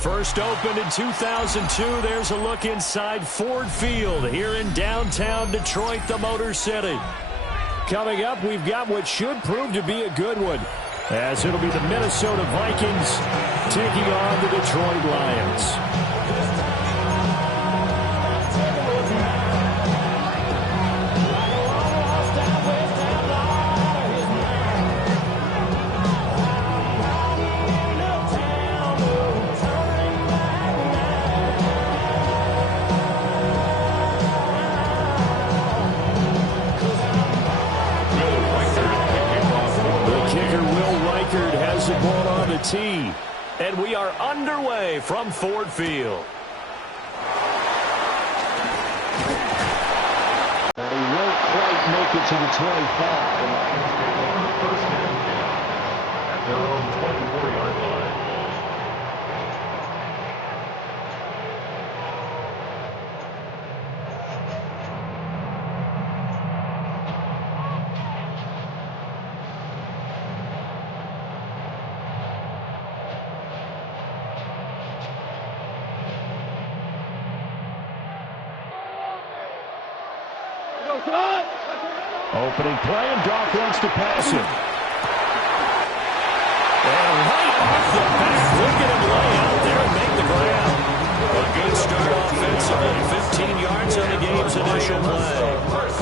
First opened in 2002. There's a look inside Ford Field here in downtown Detroit, the Motor City. Coming up, we've got what should prove to be a good one, as it'll be the Minnesota Vikings taking on the Detroit Lions. Tee, and we are underway from Ford Field. But he won't quite make it to the 25. First down at their own 24-yard line. Opening play, and Goff wants to pass it. And right off the back, look at him lay out there and make the grab. A good start offensively, 15 yards on the game's initial play.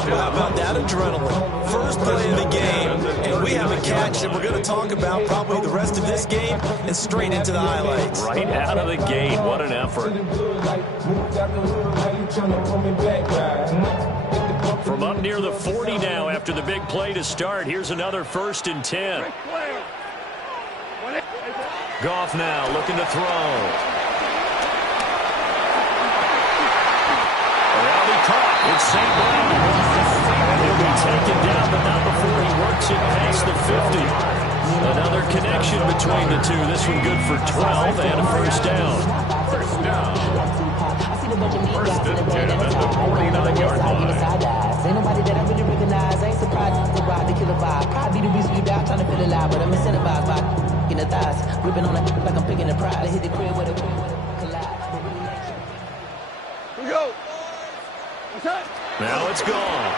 Well, how about that adrenaline? First play of the game, and we have a catch that we're going to talk about probably the rest of this game and straight into the highlights. Right out of the gate, what an effort. From up near the 40 now after the big play to start. Here's another 1st and 10. Goff now looking to throw. Well, he caught. It's St. Brown. And he'll be taken down, but not before he works it past the 50. Another connection between the two. This one good for 12 and a first down. First down. First and 10 at the 49-yard line. Ain't nobody that I really recognize. I ain't surprised to ride the killer vibe. Probably the reason we die trying to feel alive, but I'm incentivized by in the thighs, gripping on it like I'm picking the pride. I hit the crib with a collide. Here we go. Now it's gone.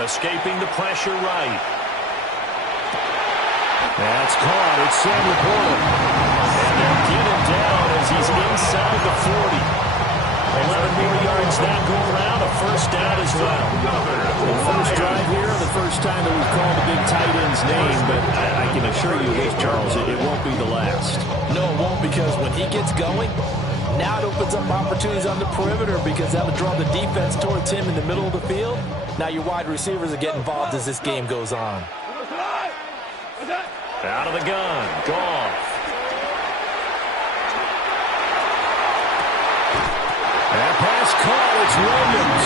Escaping the pressure right. That's caught. It's Sam Laporta. And they'll get him down as he's inside the 40. 11 more yards that go around, a first down as well. The first drive here, the first time that we've called the big tight end's name, but I can assure you this, Charles, it won't be the last. No, it won't, because when he gets going, now it opens up opportunities on the perimeter because that'll draw the defense towards him in the middle of the field. Now your wide receivers will get involved as this game goes on. Out of the gun, Goff. That pass caught. It's Williams.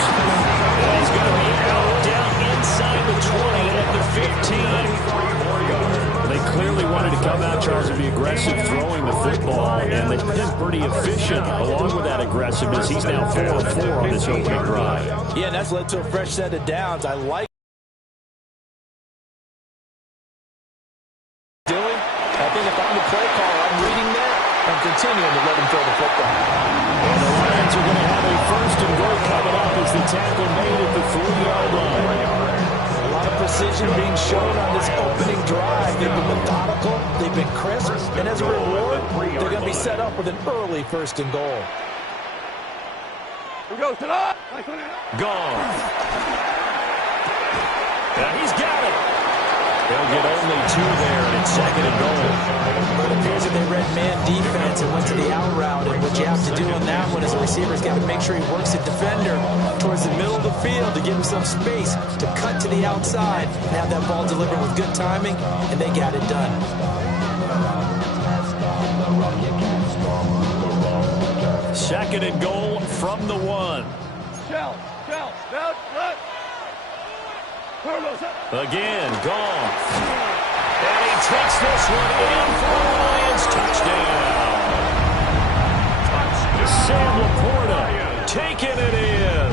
And he's going to be out down inside the 20 at the 15. They clearly wanted to come out, Charles, and be aggressive throwing the football, and they've been pretty efficient along with that aggressiveness. He's now 4-4 on this opening drive. Yeah, that's led to a fresh set of downs. I like doing. I think if I'm the play caller, I'm reading that and continuing to let him throw the football. And the Lions are going to have a 1st and goal coming up as the tackle made at the 3-yard line. A lot of precision being shown on this opening drive. They've been methodical, they've been crisp, and as a reward, they're going to be set up with an early 1st and goal. Here we go. Gone. Yeah, he's got it. They'll get only 2 there, and it's 2nd and goal. It appears that they read man defense and went to the out route, and what you have to do on that one is the receiver's got to make sure he works the defender towards the middle of the field to give him some space to cut to the outside and have that ball delivered with good timing, and they got it done. Second and goal from the 1. Again, Goff. And he takes this one in for the Lions. Touchdown. Sam Laporta taking it in.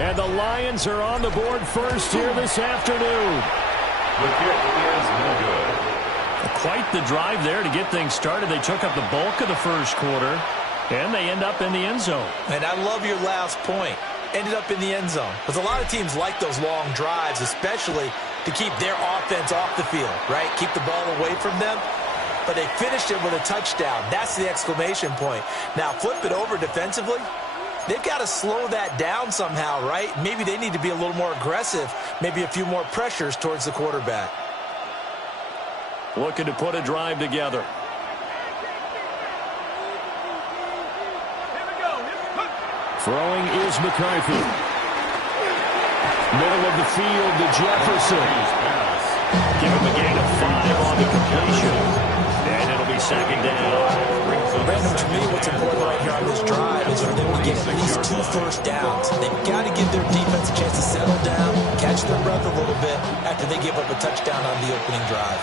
And the Lions are on the board first here this afternoon. The kick is no good. A quite the drive there to get things started. They took up the bulk of the first quarter, and they end up in the end zone. And I love your last point. Ended up in the end zone. Because a lot of teams like those long drives, especially to keep their offense off the field, right? Keep the ball away from them. But they finished it with a touchdown. That's the exclamation point. Now, flip it over defensively. They've got to slow that down somehow, right? Maybe they need to be a little more aggressive. Maybe a few more pressures towards the quarterback. Looking to put a drive together. Throwing is McCarthy. Middle of the field to Jefferson. Give him a gain of 5 on the completion. And it'll be second down. Brandon, to me, what's important right here on this drive is for them to get at least 2 first downs. They've got to give their defense a chance to settle down, catch their breath a little bit after they give up a touchdown on the opening drive.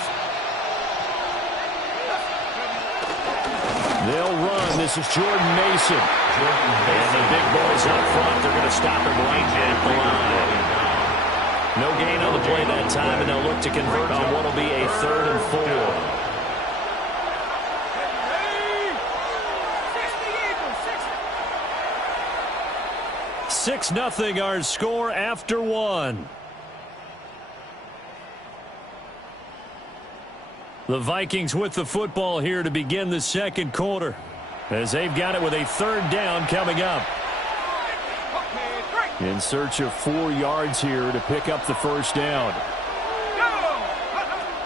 They'll run. This is Jordan Mason. And the big boys up front, they're going to stop him right at the line. No gain on the play that time, and they'll look to convert on what will be a 3rd and 4. 6-0 our score after 1. The Vikings with the football here to begin the second quarter, as they've got it with a 3rd down coming up. In search of 4 yards here to pick up the first down.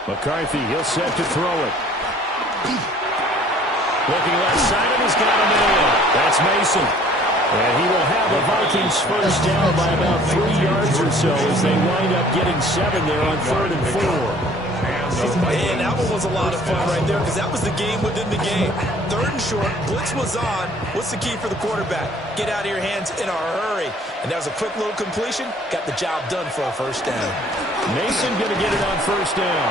McCarthy, he'll set to throw it. Looking left side, and he's got a man. That's Mason. And he will have the Vikings first down by about 3 yards or so as they wind up getting 7 there on 3rd and 4. And that one was a lot of fun right there because that was the game within the game. 3rd and short, blitz was on. What's the key for the quarterback? Get out of your hands in a hurry. And that was a quick little completion. Got the job done for a first down. Mason going to get it on first down.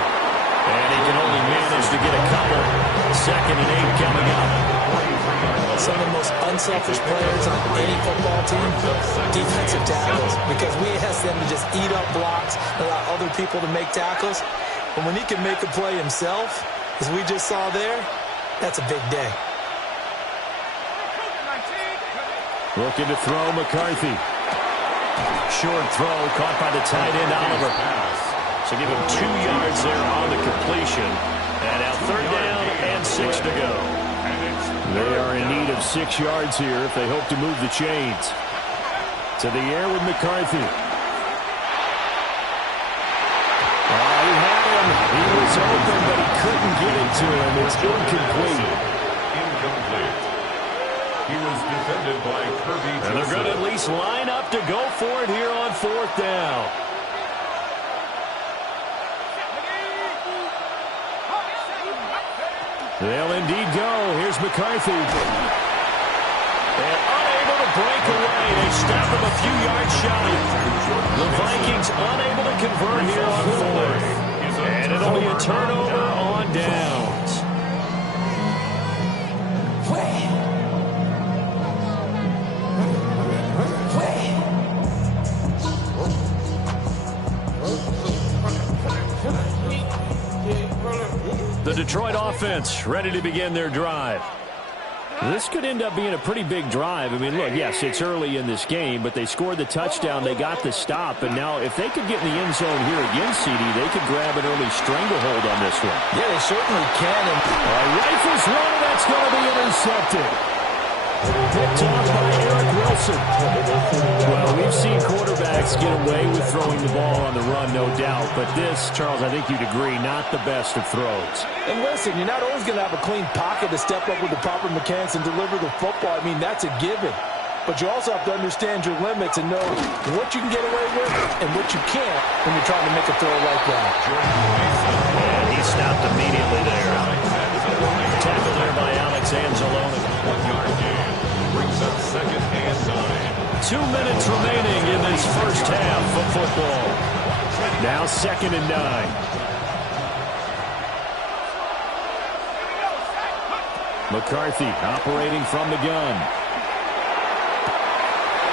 And he can only manage to get a couple. 2nd and 8 coming up. Some of the most unselfish players on any football team, defensive tackles, because we ask them to just eat up blocks and allow other people to make tackles. But when he can make a play himself, as we just saw there, that's a big day. Looking to throw McCarthy. Short throw caught by the tight end Oliver. So give him 2 yards there on the completion. And now 3rd down and 6 to go. They are in need of 6 yards here if they hope to move the chains. To the air with McCarthy. He had him. He was open, but he couldn't get it to him. It's incomplete. He was defended by Kirby. And they're going to at least line up to go for it here on 4th down. They'll indeed go. Here's McCarthy. And unable to break away. They stop him a few yards shy. The Vikings unable to convert here on 4th. And it'll be a turnover on downs. The Detroit offense ready to begin their drive. This could end up being a pretty big drive. I mean, look, yes, it's early in this game, but they scored the touchdown. They got the stop. And now if they could get in the end zone here again, CD, they could grab an early stranglehold on this one. Yeah, they certainly can. Rifles one, and that's going to be intercepted. Picked off by Eric Wilson. Well, we've seen quarterbacks get away with throwing the ball on the run, no doubt. But this, Charles, I think you'd agree, not the best of throws. And listen, you're not always going to have a clean pocket to step up with the proper mechanics and deliver the football. I mean, that's a given. But you also have to understand your limits and know what you can get away with and what you can't when you're trying to make a throw like that. And he stopped immediately there. Tackled there by Alex Anzalone. 1 yard gain. Brings up 2nd and 9. 2 minutes remaining in this first half of football. Now 2nd and 9. McCarthy operating from the gun.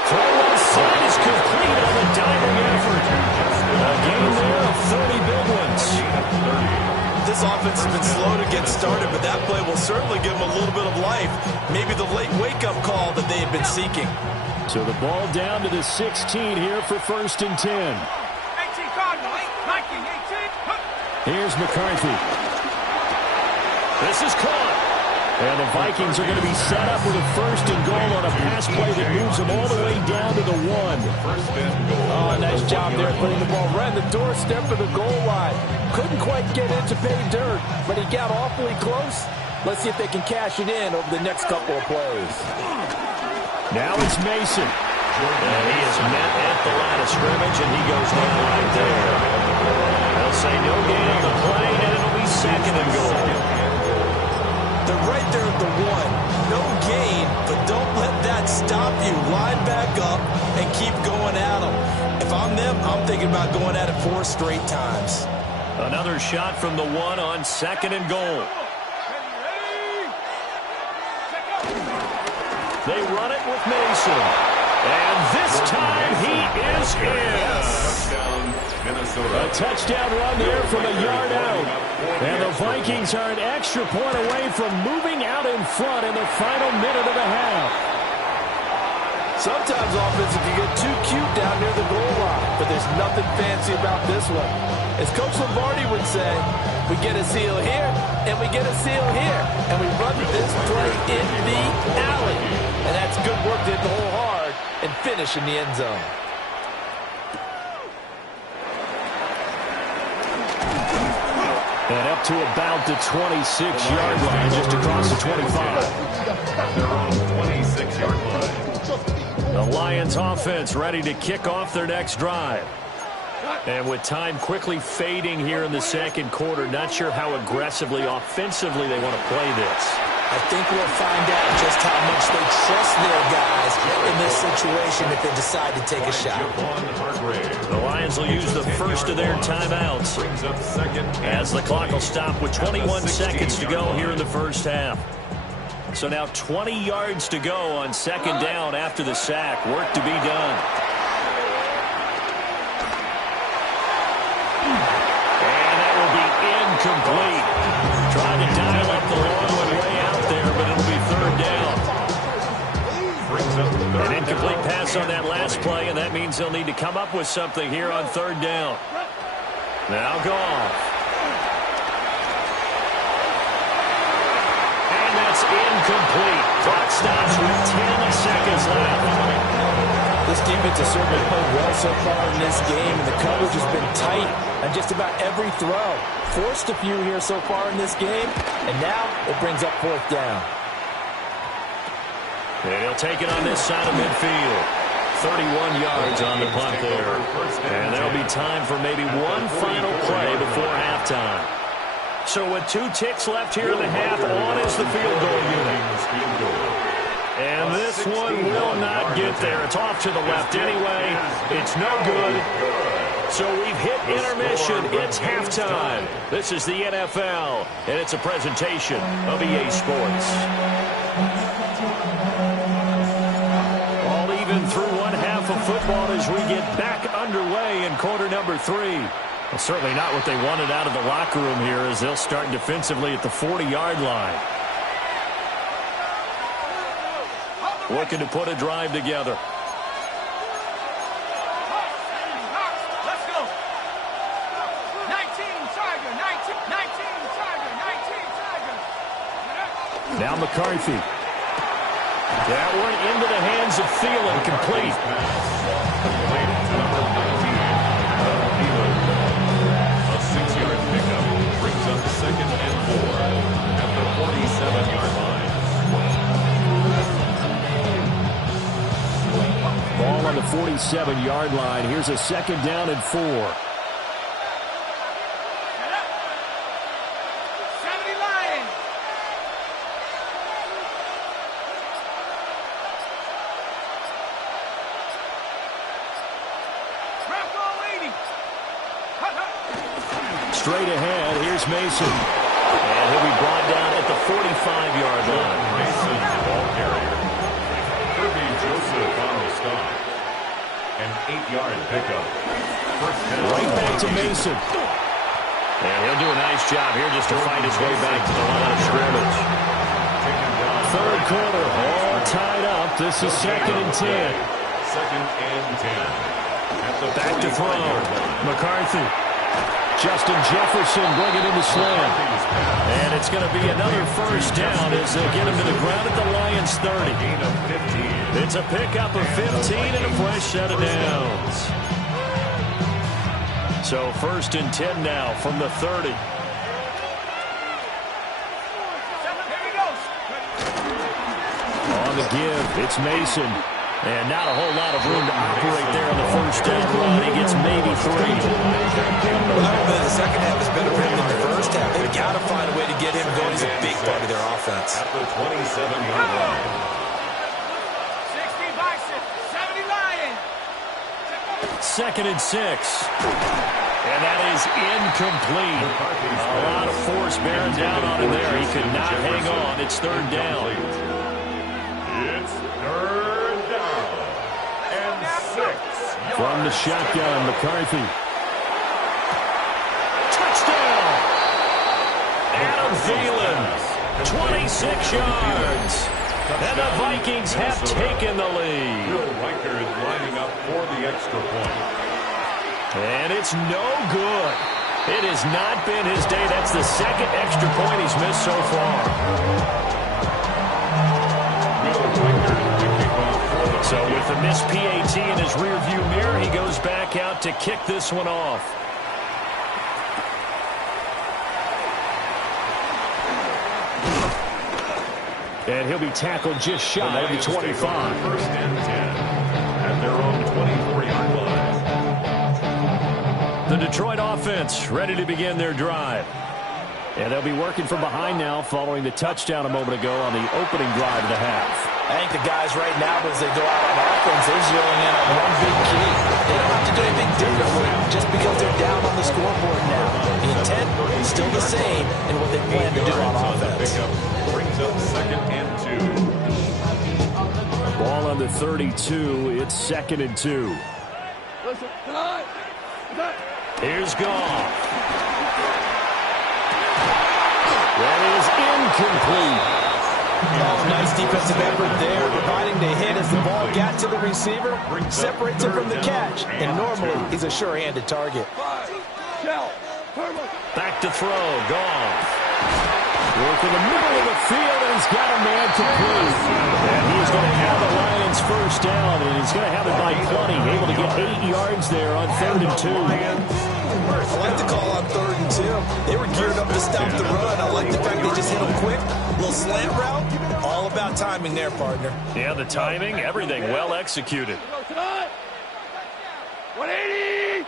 Throw left side is complete on a diving effort. A game there of 30 big ones. this offense has been slow to get started, but that play will certainly give them a little bit of life. Maybe the late wake-up call that they had been seeking. So the ball down to the 16 here for 1st and 10. 18 Cardinals, 19, 18. Here's McCarthy. This is caught. And the Vikings are going to be set up with a 1st and goal on a pass play that moves them all the way down to the 1. Oh, nice job there putting the ball right on the doorstep of the goal line. Couldn't quite get it to pay dirt, but he got awfully close. Let's see if they can cash it in over the next couple of plays. Now it's Mason. And he is met at the line of scrimmage, and he goes down right there. They'll say no gain on the play, and it'll be 2nd and goal. They're right there at the 1. No gain, but don't let that stop you. Line back up and keep going at them. If I'm them, I'm thinking about going at it 4 straight times. Another shot from the 1 on 2nd and goal. They run it with Mason. And this time he is in. A touchdown run there from a yard out. And the Vikings are an extra point away from moving out in front in the final minute of the half. Sometimes offenses can get too cute down near the goal line, but there's nothing fancy about this one. As Coach Lombardi would say, we get a seal here, and we get a seal here, and we run this play in the alley. And that's good work to hit the hole hard and finish in the end zone. And up to about the 26-yard line, just across the 25. Their own 26-yard line. The Lions offense ready to kick off their next drive. And with time quickly fading here in the 2nd quarter, not sure how aggressively, offensively they want to play this. I think we'll find out just how much they trust their guys in this situation if they decide to take a shot. The Lions will use the first of their timeouts as the clock will stop with 21 seconds to go here in the first half. So now 20 yards to go on 2nd down after the sack. Work to be done. And that will be incomplete. Trying to dial up the long one way out there, but it'll be 3rd down. An incomplete pass on that last play, and that means they'll need to come up with something here on 3rd down. Now Goff. Incomplete. Clock stops with 10 seconds left. This defense has certainly played well so far in this game, and the coverage has been tight on just about every throw. Forced a few here so far in this game, and now it brings up 4th down. And he'll take it on this side of midfield. 31 yards on the punt there. And there'll be time for maybe one final play before halftime. So with 2 ticks left here in the half, on is the field goal unit. And this one will not get there. It's off to the left anyway. It's no good. So we've hit intermission. It's halftime. This is the NFL, and it's a presentation of EA Sports. All even through one half of football as we get back underway in quarter number 3. Well, certainly not what they wanted out of the locker room here as they'll start defensively at the 40-yard line. Looking to put a drive together. Let's go. 19 Tiger, 19 Tiger, 19 Tiger. Now McCarthy. That one into the hands of Thielen, complete. A 6-yard pickup brings up 2nd and 4 at the 47-yard line. Ball on the 47-yard line. Here's a 2nd down and 4. 70 Lions. Bronco 80. Straight ahead, here's Mason. And he'll be brought down at the 45-yard line. Mason, ball carrier. Kirby Joseph on the stop. An 8-yard pickup. First down. Right back to Mason. And he'll do a nice job here just to fight his way back to the line of scrimmage. Third quarter, all tied up. This is 2nd and 10. 2nd and 10. Back to throw. McCarthy. Justin Jefferson bringing in the slam. And it's going to be another first down as they'll get him to the ground at the Lions 30. It's a pickup of 15 and a fresh set of downs. So 1st and 10 now from the 30. On the give, it's Mason. And not a whole lot of room to operate there on the first down run. He gets maybe 3. The second half is better for him than the first half. They've got to find a way to get him going. He's a big part of their offense. At the 27-yard line. 60 Bison, 70 Lions. 2nd and 6. And that is incomplete. A lot of force bearing down on him there. He could not hang on. It's 3rd down. It's 3rd down. And 6. From the shotgun, McCarthy. Touchdown! Adam Thielen, 26 yards. And the Vikings have taken the lead. Will Riker is lining up for the extra point. And it's no good. It has not been his day. That's the 2nd extra point he's missed so far. So with the missed PAT in his rearview mirror, he goes back out to kick this one off. And he'll be tackled just shy of the 25. 1st and 10 at their own 24-yard line. The Detroit offense ready to begin their drive. And they'll be working from behind now following the touchdown a moment ago on the opening drive of the half. I think the guys right now, as they go out on offense, they're zeroing in on one big key. They don't have to do anything differently just because they're down on the scoreboard now. The intent is still the same in what they plan to do on offense. Brings up 2nd and 2. Ball on the 32. It's 2nd and 2. Here's Goff. That is incomplete. Oh, nice defensive effort there, providing the hit as the ball got to the receiver, separates him from the catch, and normally he's a sure-handed target. Back to throw, Goff. Work in the middle of the field, and he's got a man complete. And he's going to have the Lions first down, and he's going to have it by plenty, able to get 8 yards there on 3rd and 2. I like the call on 3rd and 2. They were geared up to stop the run. I like the fact they just hit them quick. Little slant route. All about timing there, partner. Yeah, the timing, everything well executed. 180.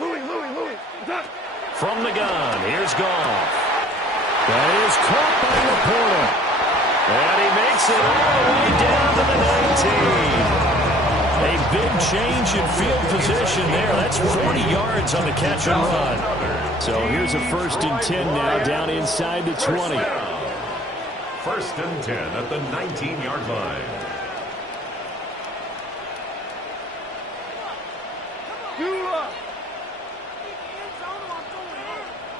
Louis. From the gun, here's Goff. That is caught by Laporta. And he makes it all the way down to the 19. A big change in field position there. That's 40 yards on the catch and run. So here's a 1st and 10 now down inside the 20. 1st and 10 at the 19-yard line.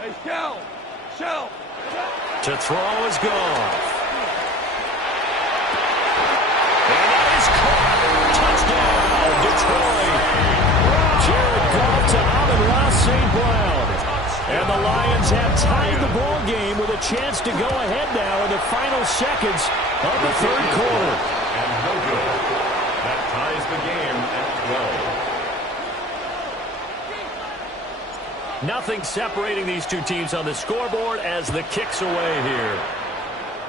Hey, Shell. To throw is Goff. And that is caught. Touchdown, Detroit. Jared Goff to Amon-Ra St. Brown. And the Lions have tied the ball game with a chance to go ahead now in the final seconds of the 3rd quarter. And no good. That ties the game at 12. Nothing separating these two teams on the scoreboard as the kick's away here.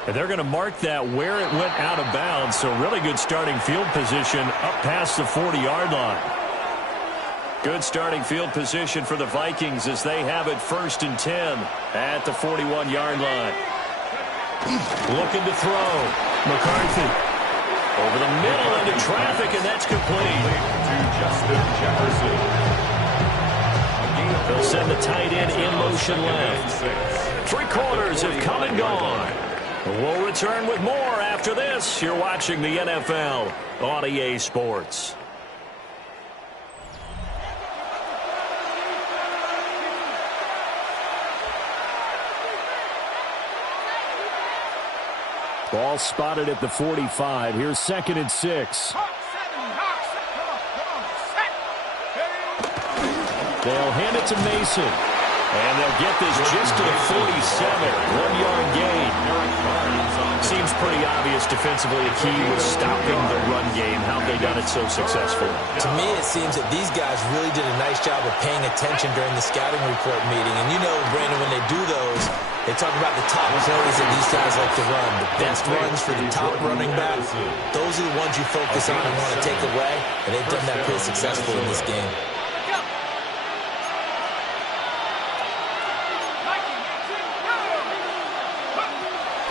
And they're going to mark that where it went out of bounds, so really good starting field position up past the 40-yard line. Good starting field position for the Vikings as they have it 1st and 10 at the 41-yard line. Looking to throw. McCarthy over the middle into traffic, and that's complete. To Justin Jefferson. They'll send the tight end in motion left. 3 quarters have come and gone. We'll return with more after this. You're watching the NFL on EA Sports. Ball spotted at the 45. Here's 2nd and 6. They'll hand it to Mason. And they'll get this just to the 47. 1-yard gain. Seems pretty obvious defensively. A key was stopping the run game. How have they done it so successfully? To me, it seems that these guys really did a nice job of paying attention during the scouting report meeting. And you know, Brandon, when they do those, they talk about the top plays that these guys like to run. The best runs for the top running back. Those are the ones you focus on and want to take away. And they've done that pretty successfully in this game.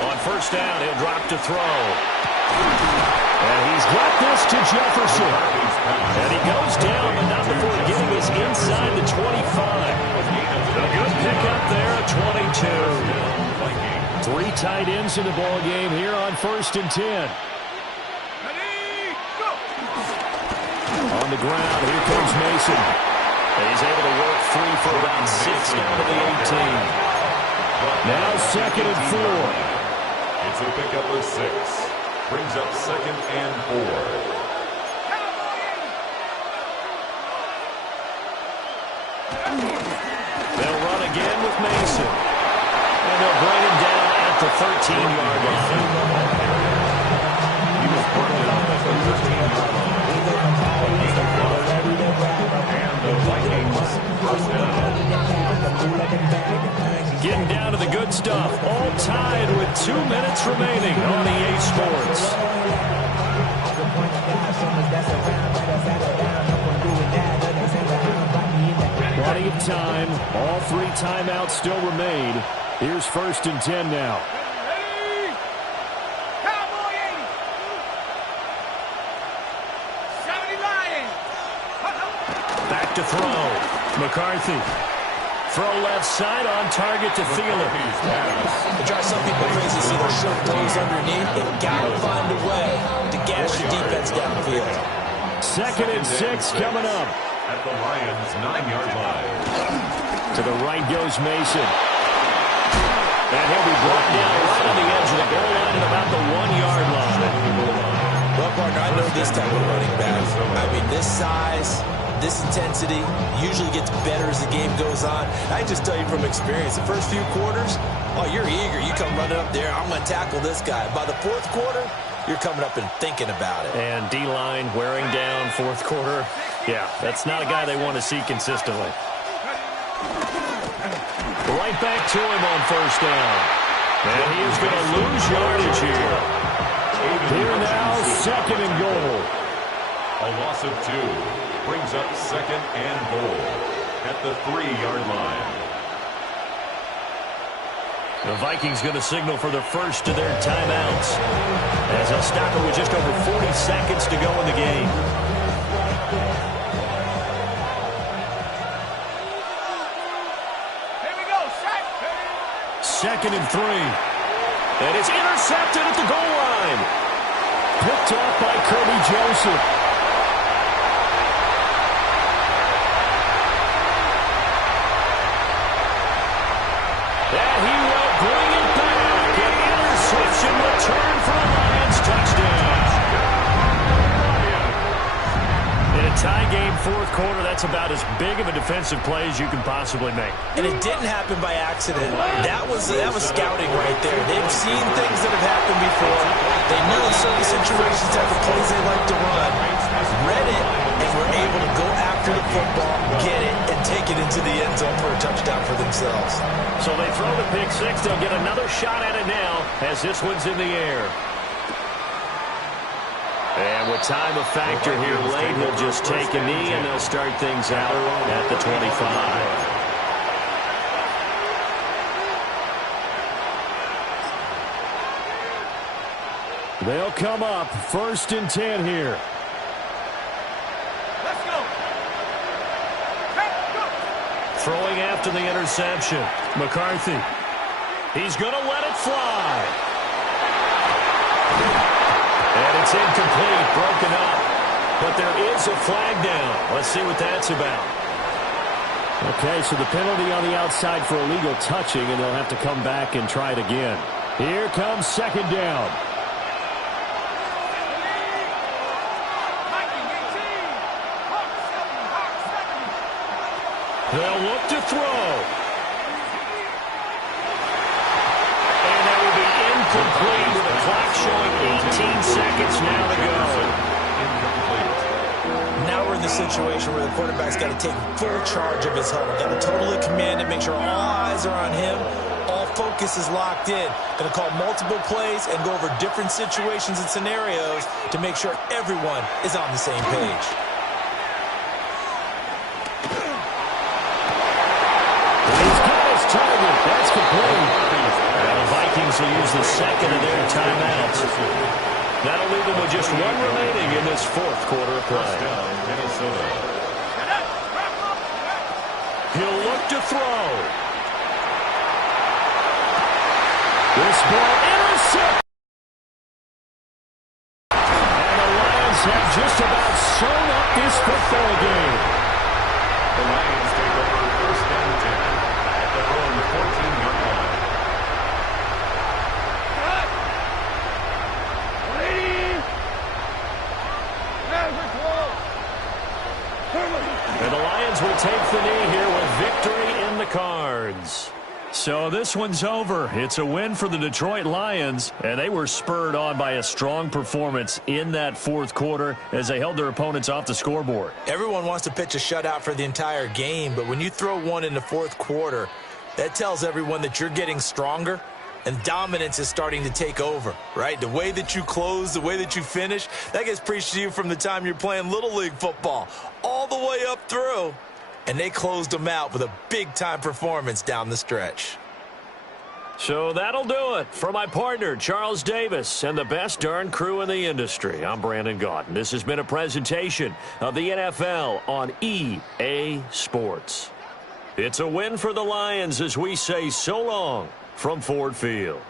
On first down, he'll drop to throw. And he's got this to Jefferson. And he goes down, but not before getting this inside the 25. A good pickup there at 22. 3 tight ends in the ball game here on 1st and 10. On the ground, here comes Mason. And he's able to work free for about 6 down to the 18. Now 2nd and 4. It's a pickup of 6. Brings up 2nd and 4. They'll run again with Mason. And they'll bring him down at the 13-yard line. He was brought up at the 13-yard line. And the Vikings first down. Getting down to the good stuff. All tied with 2 minutes remaining on the A Sports. Plenty of time. All 3 timeouts still remain. Here's 1st and 10 now. Back to throw. McCarthy. Throw left side on target to Thielen. It drives some people crazy to see their short throws underneath. They've got to find a way to gash the defense downfield. 2nd and 6 coming up. At the Lions' 9-yard line. To the right goes Mason. And he'll be brought down right on the edge of the goal line at about the 1-yard line. Well, partner, I know this type of running back. I mean, this size, this intensity usually gets better as the game goes on. I can just tell you from experience, the first few quarters, oh, you're eager. You come running up there, I'm going to tackle this guy. By the 4th quarter, you're coming up and thinking about it. And D-line wearing down 4th quarter. Yeah, that's not a guy they want to see consistently. Right back to him on 1st down. And he is going to lose yardage here. Here now, 2nd and goal. A loss of 2. Brings up 2nd and goal at the 3-yard line. The Vikings going to signal for the first of their timeouts as they'll stop it with just over 40 seconds to go in the game. Here we go, set. 2nd and 3. And it's intercepted at the goal line. Picked off by Kirby Joseph. And he will bring it back. An interception return for a Lions touchdown. In a tie game 4th quarter, that's about as big of a defensive play as you can possibly make. And it didn't happen by accident. That was scouting right there. They've seen things that have happened before. They knew in certain situations type of plays they like to run. Read it, and were able to go after the football, get it, and take it into the end zone for a touchdown for themselves. So they throw the pick 6. They'll get another shot at it now as this one's in the air. And with time a factor here late, he'll just take a knee and they'll start things out at the 25. They'll come up 1st and 10 here. Let's go. Hey, go. Throwing after the interception. McCarthy. He's going to let it fly. And it's incomplete, broken up. But there is a flag down. Let's see what that's about. Okay, so the penalty on the outside for illegal touching, and they'll have to come back and try it again. Here comes 2nd down. to throw. And that will be incomplete with the clock showing 18 seconds now to go. Now we're in the situation where the quarterback's got to take full charge of his huddle. Got to totally command it, make sure all eyes are on him. All focus is locked in. Going to call multiple plays and go over different situations and scenarios to make sure everyone is on the same page. He's got his target. That's complete. Now the Vikings will use the second of their timeouts. That'll leave them with just one remaining in this fourth quarter of play. Minnesota. He'll look to throw. This ball intercepted. And the Lions have just about sewn up this football game. The Lions take over first and 10 at their own 14-yard line. And the Lions will take the knee here with victory in the cards. So this one's over. It's a win for the Detroit Lions, and they were spurred on by a strong performance in that fourth quarter as they held their opponents off the scoreboard. Everyone wants to pitch a shutout for the entire game, but when you throw one in the fourth quarter, that tells everyone that you're getting stronger and dominance is starting to take over, right? The way that you close, the way that you finish, that gets preached to you from the time you're playing Little League football all the way up through. And they closed them out with a big-time performance down the stretch. So that'll do it for my partner, Charles Davis, and the best darn crew in the industry. I'm Brandon Gaudin. This has been a presentation of the NFL on EA Sports. It's a win for the Lions as we say so long from Ford Field.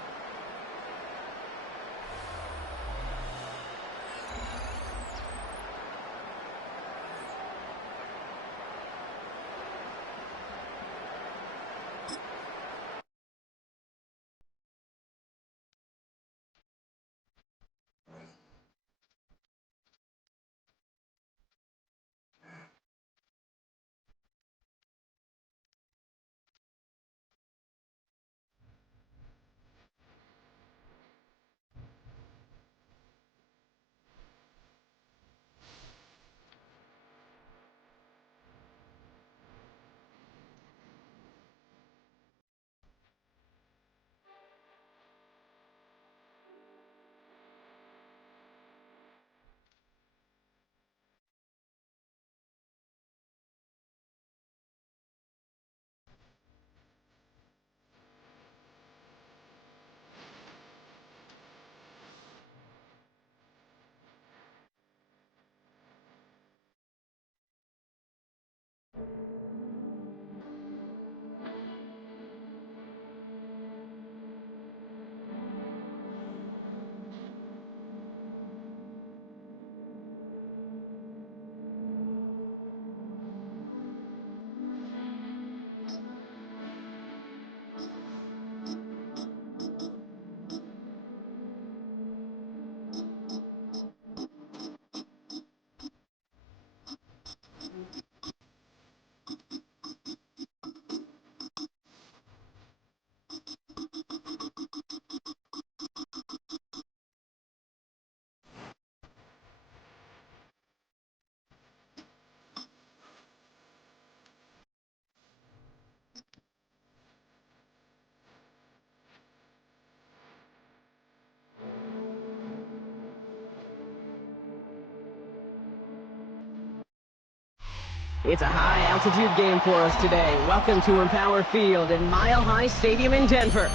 It's a high-altitude game for us today. Welcome to Empower Field and Mile High Stadium in Denver.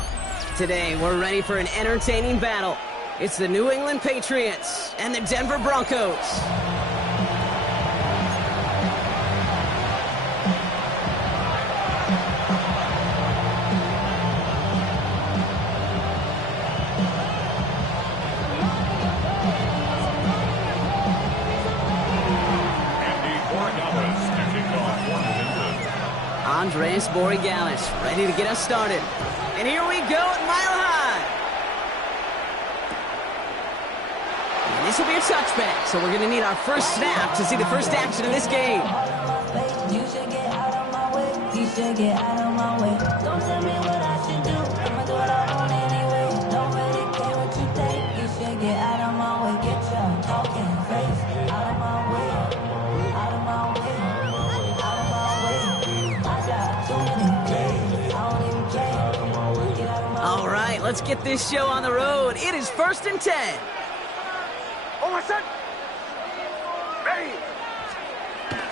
Today, we're ready for an entertaining battle. It's the New England Patriots and the Denver Broncos. Andres Borregalis ready to get us started. And here we go at Mile High. And this will be a touchback, so we're going to need our first snap to see the first action of this game. You should get out of my way. should get out of my way. Don't tell me what I should do. I'ma do what I want anyway. Don't really care what you think. You should get out of my way. Get your talking face out of my way. Out of my way. Out of my way. I got too many days. I don't even care. Get out of my way. All right, let's get this show on the road. It is 1st and 10. Oh, my son. Ready.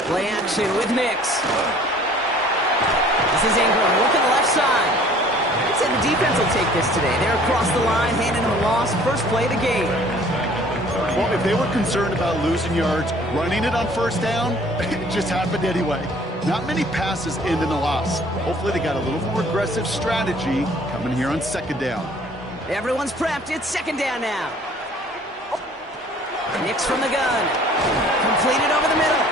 Play action with Nix. This is Ingram working the left side. I'd say the defense will take this today. They're across the line, handing him a loss. First play of the game. Well, if they were concerned about losing yards, running it on first down, it just happened anyway. Not many passes end in a loss. Hopefully they got a little more aggressive strategy coming here on 2nd down. Everyone's prepped. It's 2nd down now. Nix from the gun. Completed over the middle.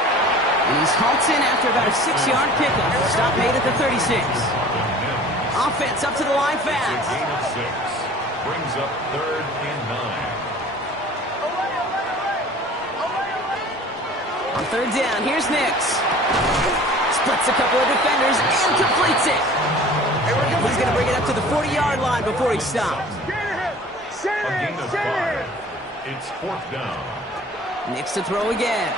He's halts in after about a 6-yard pickup. Stop made at the 36. Offense up to the line fast. Gain of 6. Brings up 3rd and 9. On 3rd down, here's Nix. Splits a couple of defenders and completes it. He's going to bring it up to the 40-yard line before he stops. A gain of 5. It's 4th down. Nix to throw again.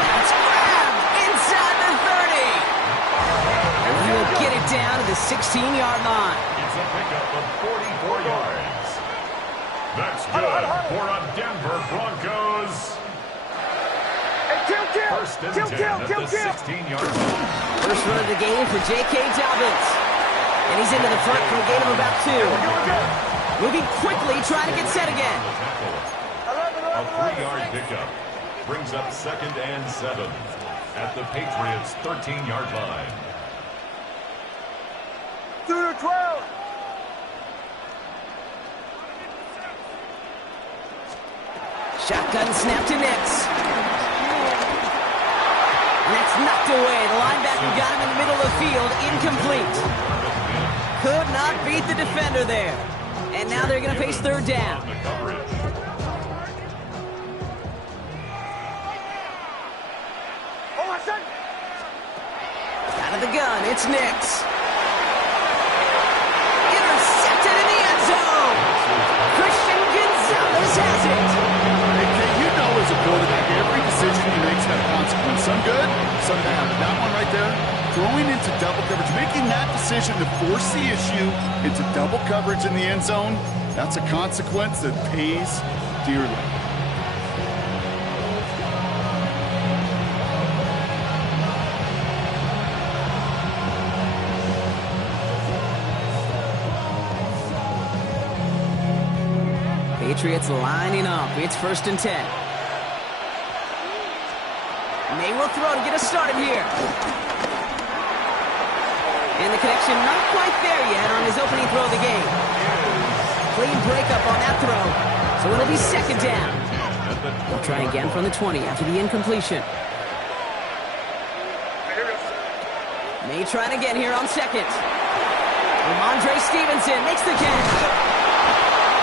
That's grabbed inside the 30. And he will get it down to the 16-yard line. It's a pickup of 44 yards. That's good for a Denver Broncos. First and 10 at the 16-yard line. First run of the game for J.K. Dobbins. And he's into the front for a gain of about 2. Moving quickly, trying to get set again. A 3-yard pickup brings up 2nd and 7 at the Patriots' 13-yard line. 2-12. Shotgun snap to Nix. And that's knocked away. The linebacker got him in the middle of the field. Incomplete. Could not beat the defender there. And now they're going to face 3rd down. Oh, my son. Out of the gun, it's Nix. Intercepted in the end zone. Christian Gonzalez has it. You know as a quarterback, every decision he makes has consequence. Some good, some bad. That one right there, throwing into double coverage, making that decision to force the issue into double coverage in the end zone, that's a consequence that pays dearly. Patriots lining up. It's 1st and 10. May will throw to get us started here. And the connection not quite there yet on his opening throw of the game. Clean breakup on that throw. So it'll be 2nd down. We'll try again from the 20 after the incompletion. May trying again here on 2nd. Ramondre Stevenson makes the catch.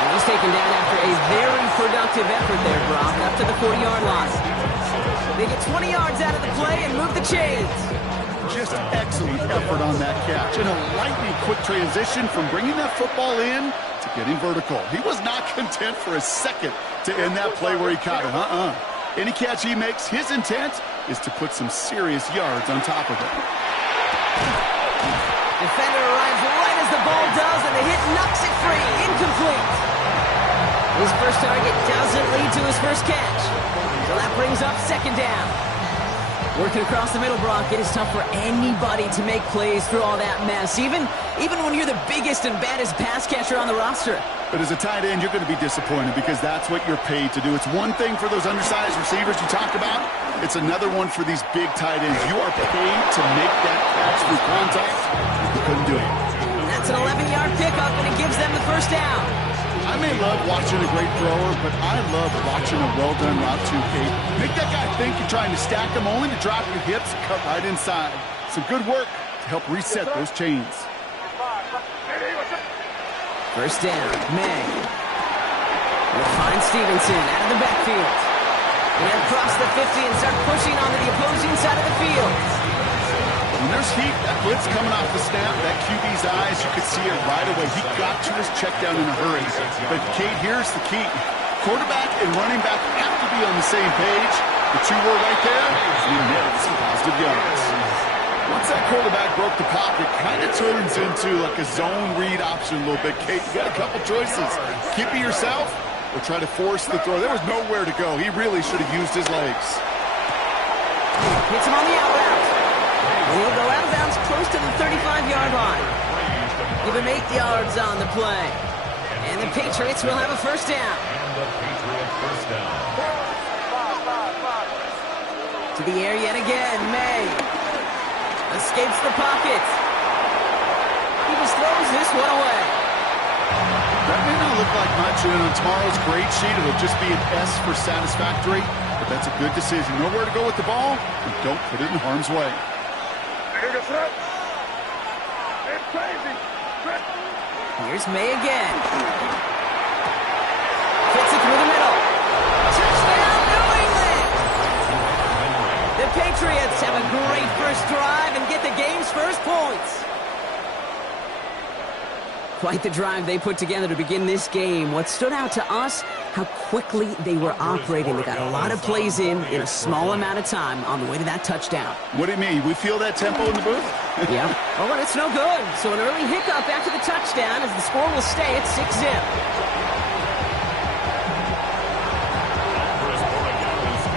And he's taken down after a very productive effort there, Brock, up to the 40-yard line. They get 20 yards out of the play and move the chains. Just excellent effort on that catch. And a lightning quick transition from bringing that football in to getting vertical. He was not content for a second to end that play where he caught it. Any catch he makes, his intent is to put some serious yards on top of it. Defender arrives right as the ball does, and the hit knocks it free. Incomplete. His first target doesn't lead to his first catch. So that brings up 2nd down. Working across the middle, Brock, it is tough for anybody to make plays through all that mess, even when you're the biggest and baddest pass catcher on the roster. But as a tight end, you're going to be disappointed because that's what you're paid to do. It's one thing for those undersized receivers you talked about. It's another one for these big tight ends. You are paid to make that catch through contact. You couldn't do it. That's an 11-yard pickup, and it gives them the first down. I may love watching a great thrower, but I love watching a well-done route too, Kate. Make that guy think you're trying to stack him only to drop your hips and cut right inside. Some good work to help reset those chains. First down, May. Will find Stevenson out of the backfield. They'll cross the 50 and start pushing onto the opposing side of the field. When there's heat, that blitz coming off the snap, that QB's eyes, you could see it right away. He got to his check down in a hurry. But, Kate, here's the key. Quarterback and running back have to be on the same page. The two were right there, and he netted some positive yards. Once that quarterback broke the pocket, kind of turns into like a zone read option a little bit. Kate, you got a couple choices. Keep it yourself or try to force the throw. There was nowhere to go. He really should have used his legs. Hits him on the out route. He'll go out of bounds close to the 35-yard line. Give him 8 yards on the play. And the Patriots will have a first down. To the air yet again, May. Escapes the pocket. He just throws this one away. That may not look like much, and on tomorrow's grade sheet, it'll just be an S for satisfactory, but that's a good decision. Nowhere to go with the ball, and don't put it in harm's way. Here's May again. Fits it through the middle. Touchdown, New England! The Patriots have a great first drive and get the game's first points. Quite the drive they put together to begin this game. What stood out to us, how quickly they were operating. They got a lot of plays in a small amount of time on the way to that touchdown. What do you mean? We feel that tempo in the booth? Yeah. Oh, and it's no good. So an early hiccup after the touchdown as the score will stay at 6-zip.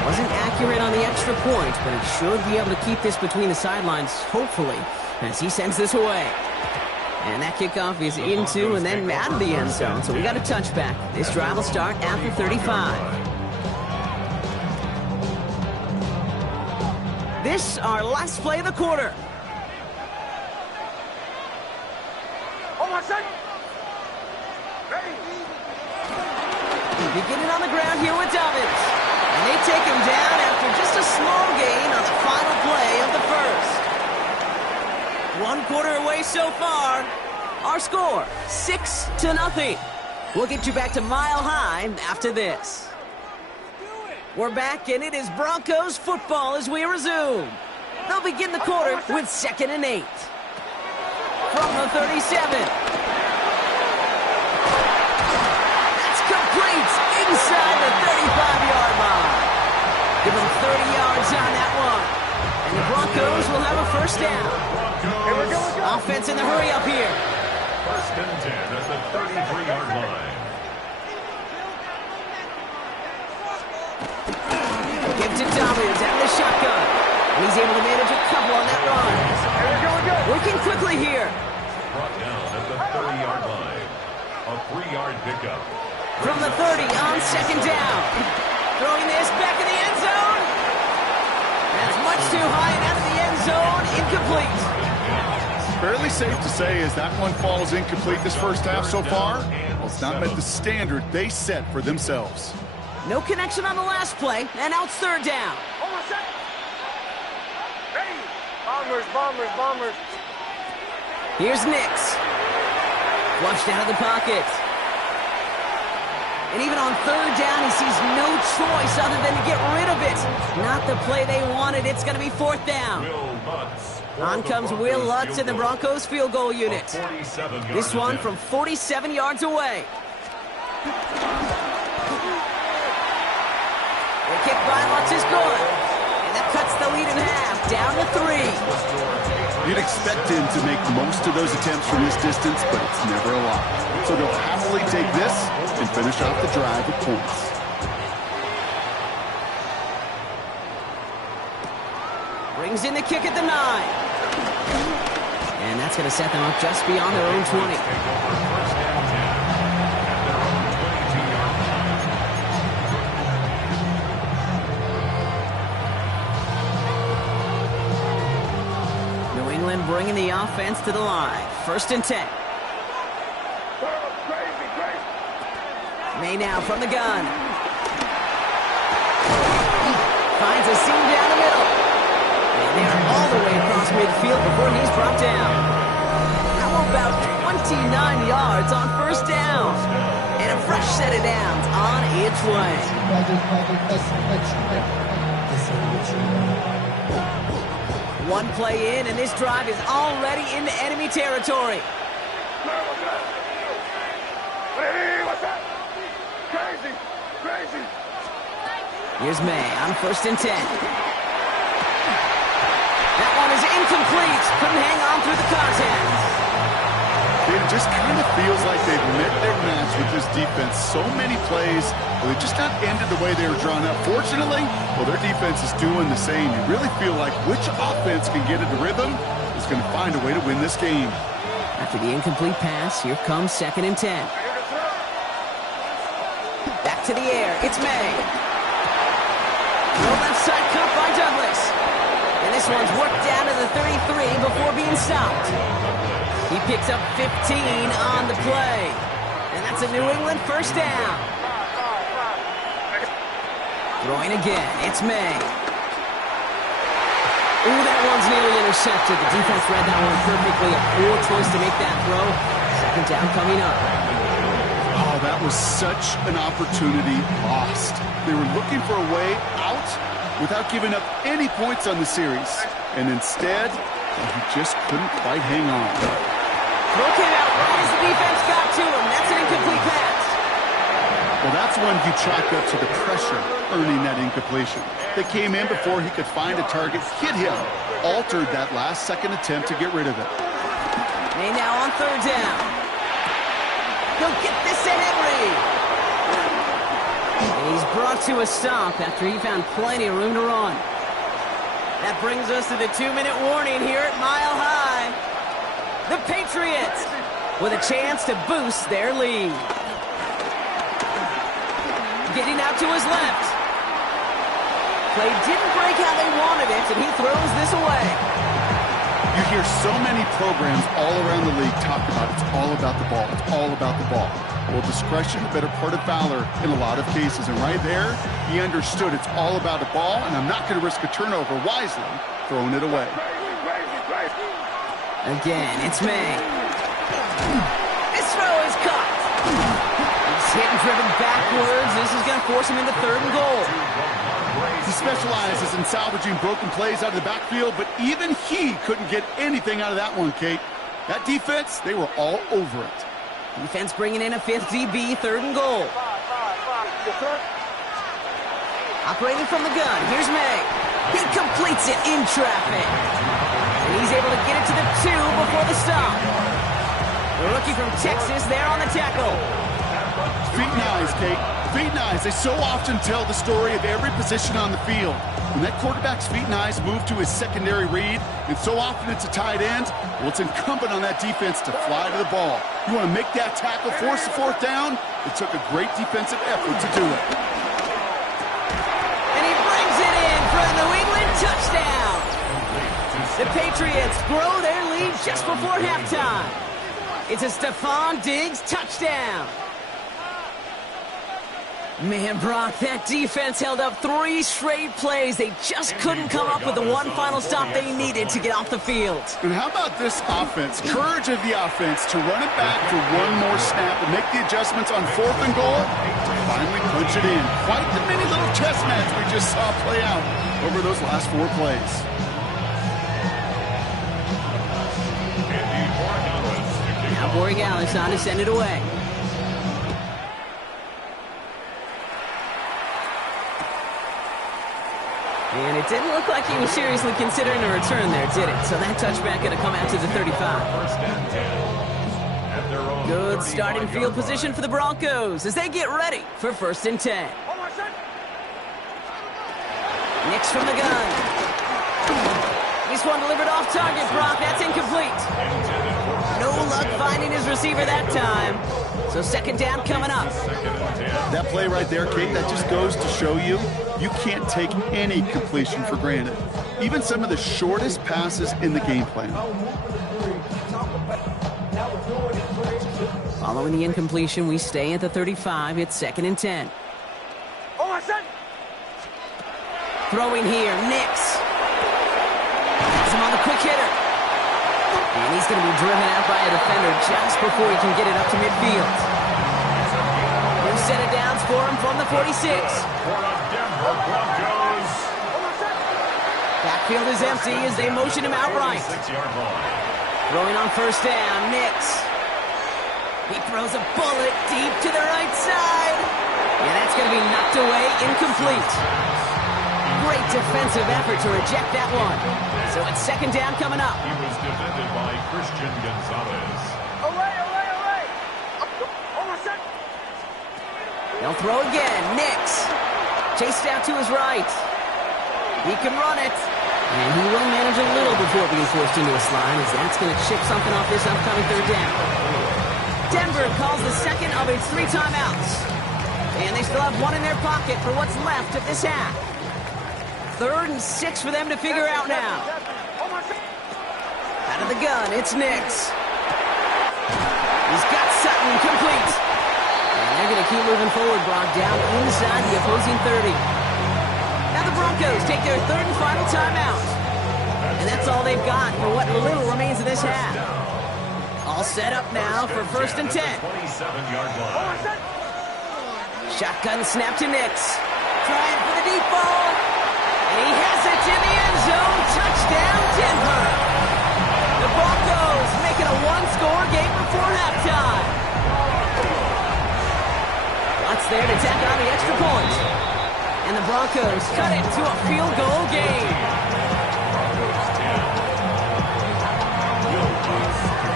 Wasn't accurate on the extra point, but he should be able to keep this between the sidelines, hopefully, as he sends this away. And that kickoff is into and then out of the end zone. So we got a touchback. This drive will start at the 35. This our last play of the quarter. Beginning on the ground here with Dobbins. And they take him down after just a small gain on the final play of the first. 1 quarter away so far. Our score, 6-0. We'll get you back to Mile High after this. We're back, and it is Broncos football as we resume. They'll begin the quarter with 2nd and 8. From the 37. That's complete inside the 35-yard line. Give them 30 yards on that one. And the Broncos will have a first down. Offense in the hurry up here. 1st and 10 at the 33-yard line. Give to Dobbins out of the shotgun. And he's able to manage a couple on that run. Working quickly here. Brought down at the 30-yard line. A 3-yard pickup. From the 30 on 2nd down. Throwing this back in the end zone. That's much too high and out of the end zone. Incomplete. Fairly safe to say as that one falls incomplete this first half so far, well, it's not met the standard they set for themselves. No connection on the last play, and now it's 3rd down. Bombers. Here's Nix. Flushed out of the pocket. And even on 3rd down, he sees no choice other than to get rid of it. Not the play they wanted. It's going to be 4th down. On comes Will Lutz in the Broncos field goal unit. This one from 47 yards away. The kick by Lutz is good. And that cuts the lead in half, down to 3. You'd expect him to make most of those attempts from this distance, but it's never a lot. So they'll happily take this and finish off the drive with points. Brings in the kick at the 9. And that's going to set them up just beyond their own 20. New England bringing the offense to the line. 1st and 10. May now from the gun. Finds a seam down the middle. And they're all the way across midfield before he's brought down. How about 29 yards on 1st down? And a fresh set of downs on its way. One play in, and this drive is already into enemy territory. Hey, what's that? Crazy, crazy. Here's May on 1st and 10. That one is incomplete. Couldn't hang on through the contact. It just kind of feels like they've met their match with this defense. So many plays, well, they just not ended the way they were drawn up. Fortunately, well, their defense is doing the same. You really feel like which offense can get into rhythm is going to find a way to win this game. After the incomplete pass, here comes 2nd and 10. Back to the air. It's May. No left side cut by Douglas. And this one's worked down to the 33 before being stopped. He picks up 15 on the play. And that's a New England first down. Throwing again. It's May. Ooh, that one's nearly intercepted. The defense read that one perfectly. A poor choice to make that throw. 2nd down coming up. Oh, that was such an opportunity lost. They were looking for a way out without giving up any points on the series. And instead, he just couldn't quite hang on. Throw came out right as the defense got to him. That's an incomplete pass. Well, that's one you chalk up to the pressure earning that incompletion. They came in before he could find a target, hit him, altered that last-second attempt to get rid of it. May now on 3rd down. He'll get this to Henry. And he's brought to a stop after he found plenty of room to run. That brings us to the 2-minute warning here at Mile High. The Patriots with a chance to boost their lead. Getting out to his left. Play didn't break how they wanted it, and he throws this away. You hear so many programs all around the league talk about it's all about the ball. It's all about the ball. Well, discretion, the better part of valor in a lot of cases. And right there, he understood it's all about the ball, and I'm not going to risk a turnover wisely, throwing it away. Again, it's May. This throw is caught. He's hit and driven backwards. This is going to force him into 3rd and goal. He specializes in salvaging broken plays out of the backfield, but even he couldn't get anything out of that one, Kate. That defense, they were all over it. Defense bringing in a 5th DB, 3rd and goal. Operating from the gun, here's May. He completes it in traffic. And he's able to get it to the 2 before the stop. The rookie from Texas there on the tackle. Feet and eyes, Kate. Feet and eyes. They so often tell the story of every position on the field. When that quarterback's feet and eyes move to his secondary read, and so often it's a tight end, well, it's incumbent on that defense to fly to the ball. You want to make that tackle, force the 4th down? It took a great defensive effort to do it. And he brings it in for a New England touchdown. The Patriots grow their lead just before halftime. It's a Stephon Diggs touchdown. Man, Brock, that defense held up 3 straight plays. They just couldn't come up with the one final stop they needed to get off the field. And how about this offense? Courage of the offense to run it back for one more snap and make the adjustments on 4th and goal to finally punch it in. Quite the mini little chess match we just saw play out over those last 4 plays. Now Borregales on to send it away. And it didn't look like he was seriously considering a return there, did it? So that touchback going to come out to the 35. Good starting field position for the Broncos as they get ready for 1st and 10. Nix from the gun. This one delivered off target, Brock. That's incomplete. No luck finding his receiver that time. So 2nd down coming up. That play right there, Kate, that just goes to show you can't take any completion for granted. Even some of the shortest passes in the game plan. Following the incompletion, we stay at the 35. It's 2nd and 10. Throwing here, Nix. Has him on the quick hitter. And he's going to be driven out by a defender just before he can get it up to midfield. set of downs for him from the 46. For the Denver Broncos. Backfield is empty as they motion him out right. 6-yard line. Throwing on first down, Nix. He throws a bullet deep to the right side. And that's going to be knocked away, incomplete. Great defensive effort to reject that one. So it's second down coming up. He was defended by Christian Gonzalez. They'll throw again. Nix. Chased out to his right. He can run it. And he will manage a little before being forced into a slide, as that's going to chip something off this upcoming third down. Denver calls the second of its 3 timeouts. And they still have one in their pocket for what's left of this half. 3rd and 6 for them to figure out now. Out of the gun, it's Nix. He's got Sutton complete. And they're going to keep moving forward, Brock, down inside the opposing 30. Now the Broncos take their 3rd and final timeout. And that's all they've got for what little remains of this half. All set up now for 1st and 10. 27-yard line. Shotgun snap to Nix. Trying for the deep ball. And he has it in the end zone. Touchdown, Denver. The Broncos make it a 1-score game before halftime. Watts there to tack on the extra point. And the Broncos cut it to a field goal game.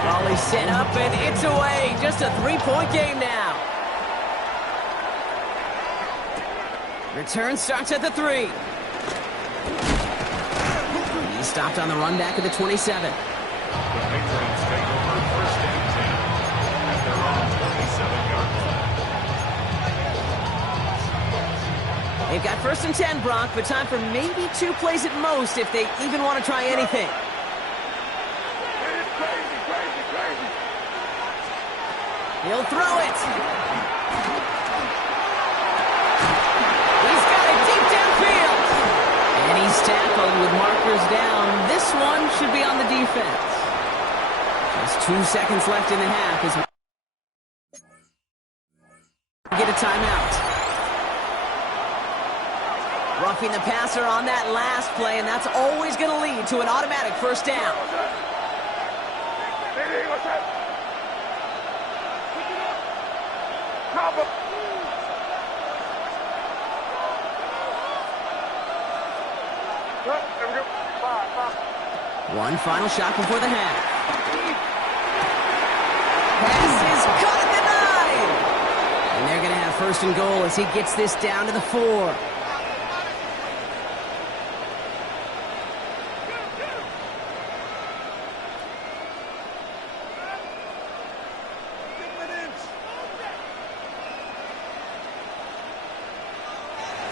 Raleigh set up and it's away. Just a 3-point game now. Return starts at the 3. He stopped on the run back at the 27. The Patriots take over 1st and 10 at their own 27-yard line. They've got 1st and 10, Brock, but time for maybe 2 plays at most if they even want to try anything. He'll throw it. He's got it deep downfield. And he's tackled with markers down. This one should be on the defense. Just 2 seconds left in the half as we get a timeout. Roughing the passer on that last play, and that's always going to lead to an automatic 1st down. One final shot before the half. Pass is caught at the 9. And they're going to have 1st and goal as he gets this down to the 4.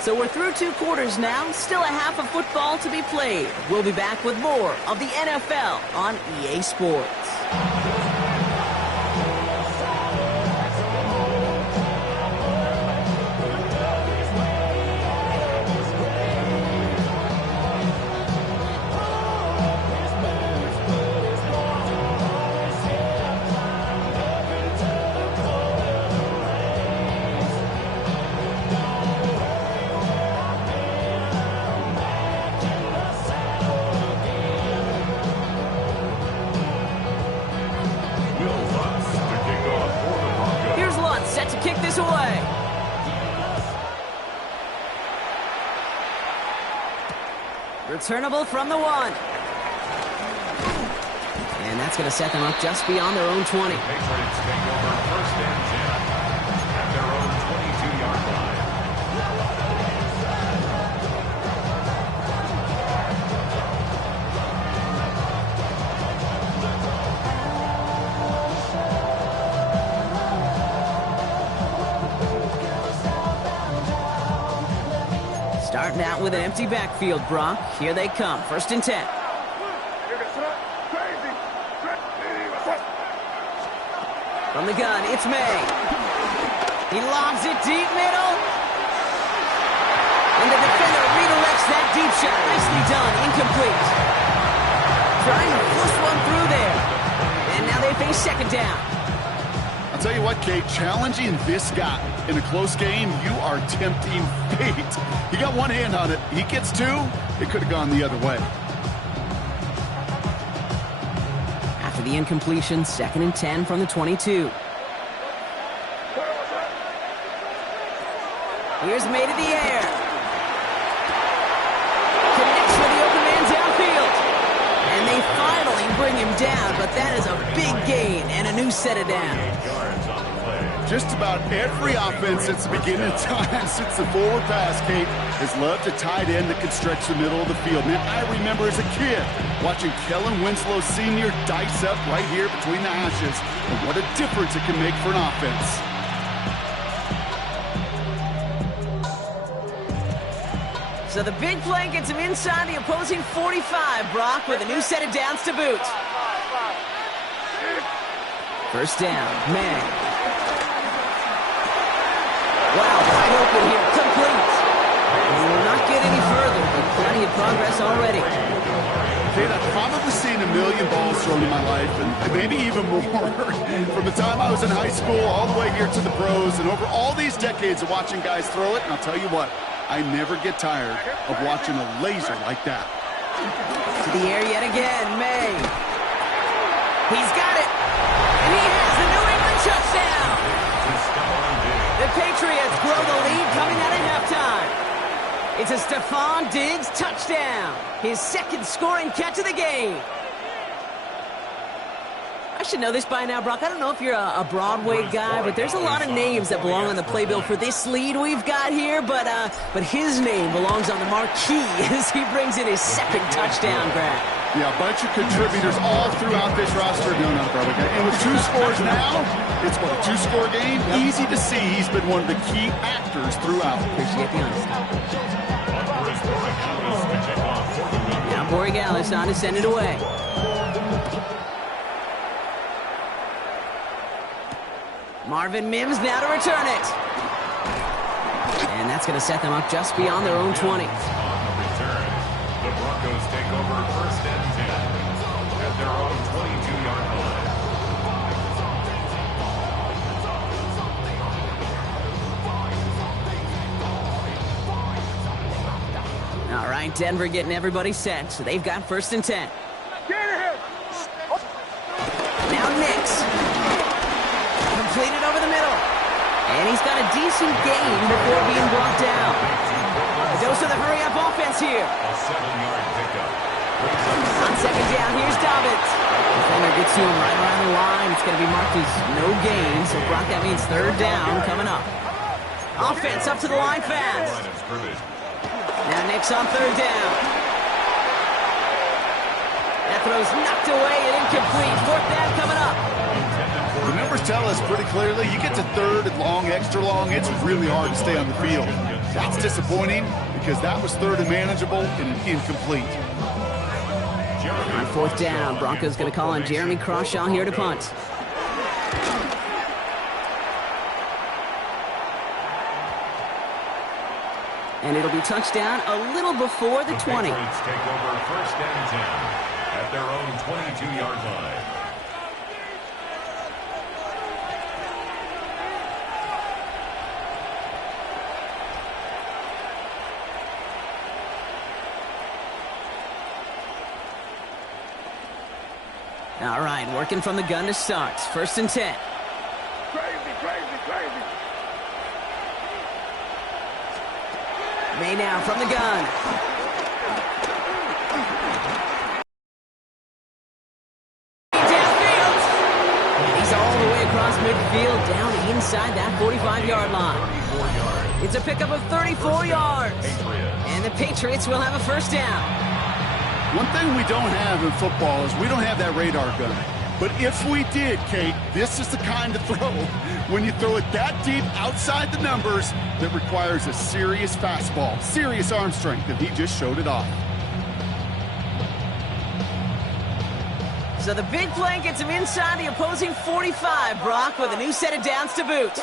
So we're through 2 quarters now, still a half of football to be played. We'll be back with more of the NFL on EA Sports. Away. Returnable from the 1. And that's going to set them up just beyond their own 20. The Patriots take over 1st and 10 at their own 22-yard line. Starting out with an empty backfield, Brock. Here they come. 1st and 10. From the gun, it's May. He lobs it deep middle. And the defender redirects that deep shot. Nicely done. Incomplete. Trying to push one through there. And now they face 2nd down. A tell you what, Kate, challenging this guy in a close game, you are tempting fate. He got one hand on it. He gets two. It could have gone the other way. After the incompletion, 2nd and 10 from the 22. Here's made in the air. Connects with the open man downfield. And they finally bring him down, but that is a big gain and a new set of downs. Just about every offense since the beginning of time, since the forward pass, Kate, has loved a tight end that could stretch the middle of the field. Man, I remember as a kid watching Kellen Winslow Sr. dice up right here between the hashes, and what a difference it can make for an offense. So the big play gets him inside the opposing 45, Brock, with a new set of downs to boot. First down, May. Wow, wide open here, complete. And he will not get any further, but plenty of progress already. Kate, I've probably seen a million balls thrown in my life, and maybe even more. From the time I was in high school all the way here to the pros, and over all these decades of watching guys throw it, and I'll tell you what, I never get tired of watching a laser like that. To the air yet again, May. He's got it. And he has the New England touchdown. The Patriots grow the lead coming out of halftime. It's a Stephon Diggs touchdown. His 2nd scoring catch of the game. I should know this by now, Brock. I don't know if you're a Broadway guy, but there's a lot of names that belong on the playbill for this lead we've got here, but his name belongs on the marquee as he brings in his 2nd touchdown grab. Yeah, a bunch of contributors all throughout this roster. No, not a Broadway guy. And with 2 scores now, it's what, a 2-score game? Yep. Easy to see he's been one of the key actors throughout. Appreciate the honesty. Now Borregales on to send it away. Marvin Mims now to return it. And that's going to set them up just beyond their own 20. On the return, the Broncos take over 1st and 10 at their own 22-yard line. All right, Denver getting everybody set, so they've got 1st and 10. Now Nix. Completed over the middle. And he's got a decent gain before being brought down. It goes to the hurry-up offense here. A 7-yard pickup. On 2nd down, here's Dobbins. Defender gets to him right around the line. It's going to be marked as no gain, so Brock, that means 3rd down coming up. Offense up to the line fast. Now Nix on 3rd down. That throw's knocked away and incomplete. 4th down coming up. The numbers tell us pretty clearly, you get to 3rd and long, extra long, it's really hard to stay on the field. That's disappointing because that was 3rd and manageable and an incomplete. On 4th down, Broncos going to call on Jeremy Crawshaw here to punt. And it'll be touchdown a little before the 20. Patriots take over 1st and 10 at their own 22-yard line. All right, working from the gun to start. 1st and 10. Crazy. May now from the gun. Downfield. And he's all the way across midfield, down inside that 45-yard line. It's a pickup of 34 yards. And the Patriots will have a 1st down. One thing we don't have in football is we don't have that radar gun. But if we did, Kate, this is the kind of throw, when you throw it that deep outside the numbers, that requires a serious fastball, serious arm strength, and he just showed it off. So the big play gets him inside the opposing 45, Brock, with a new set of downs to boot.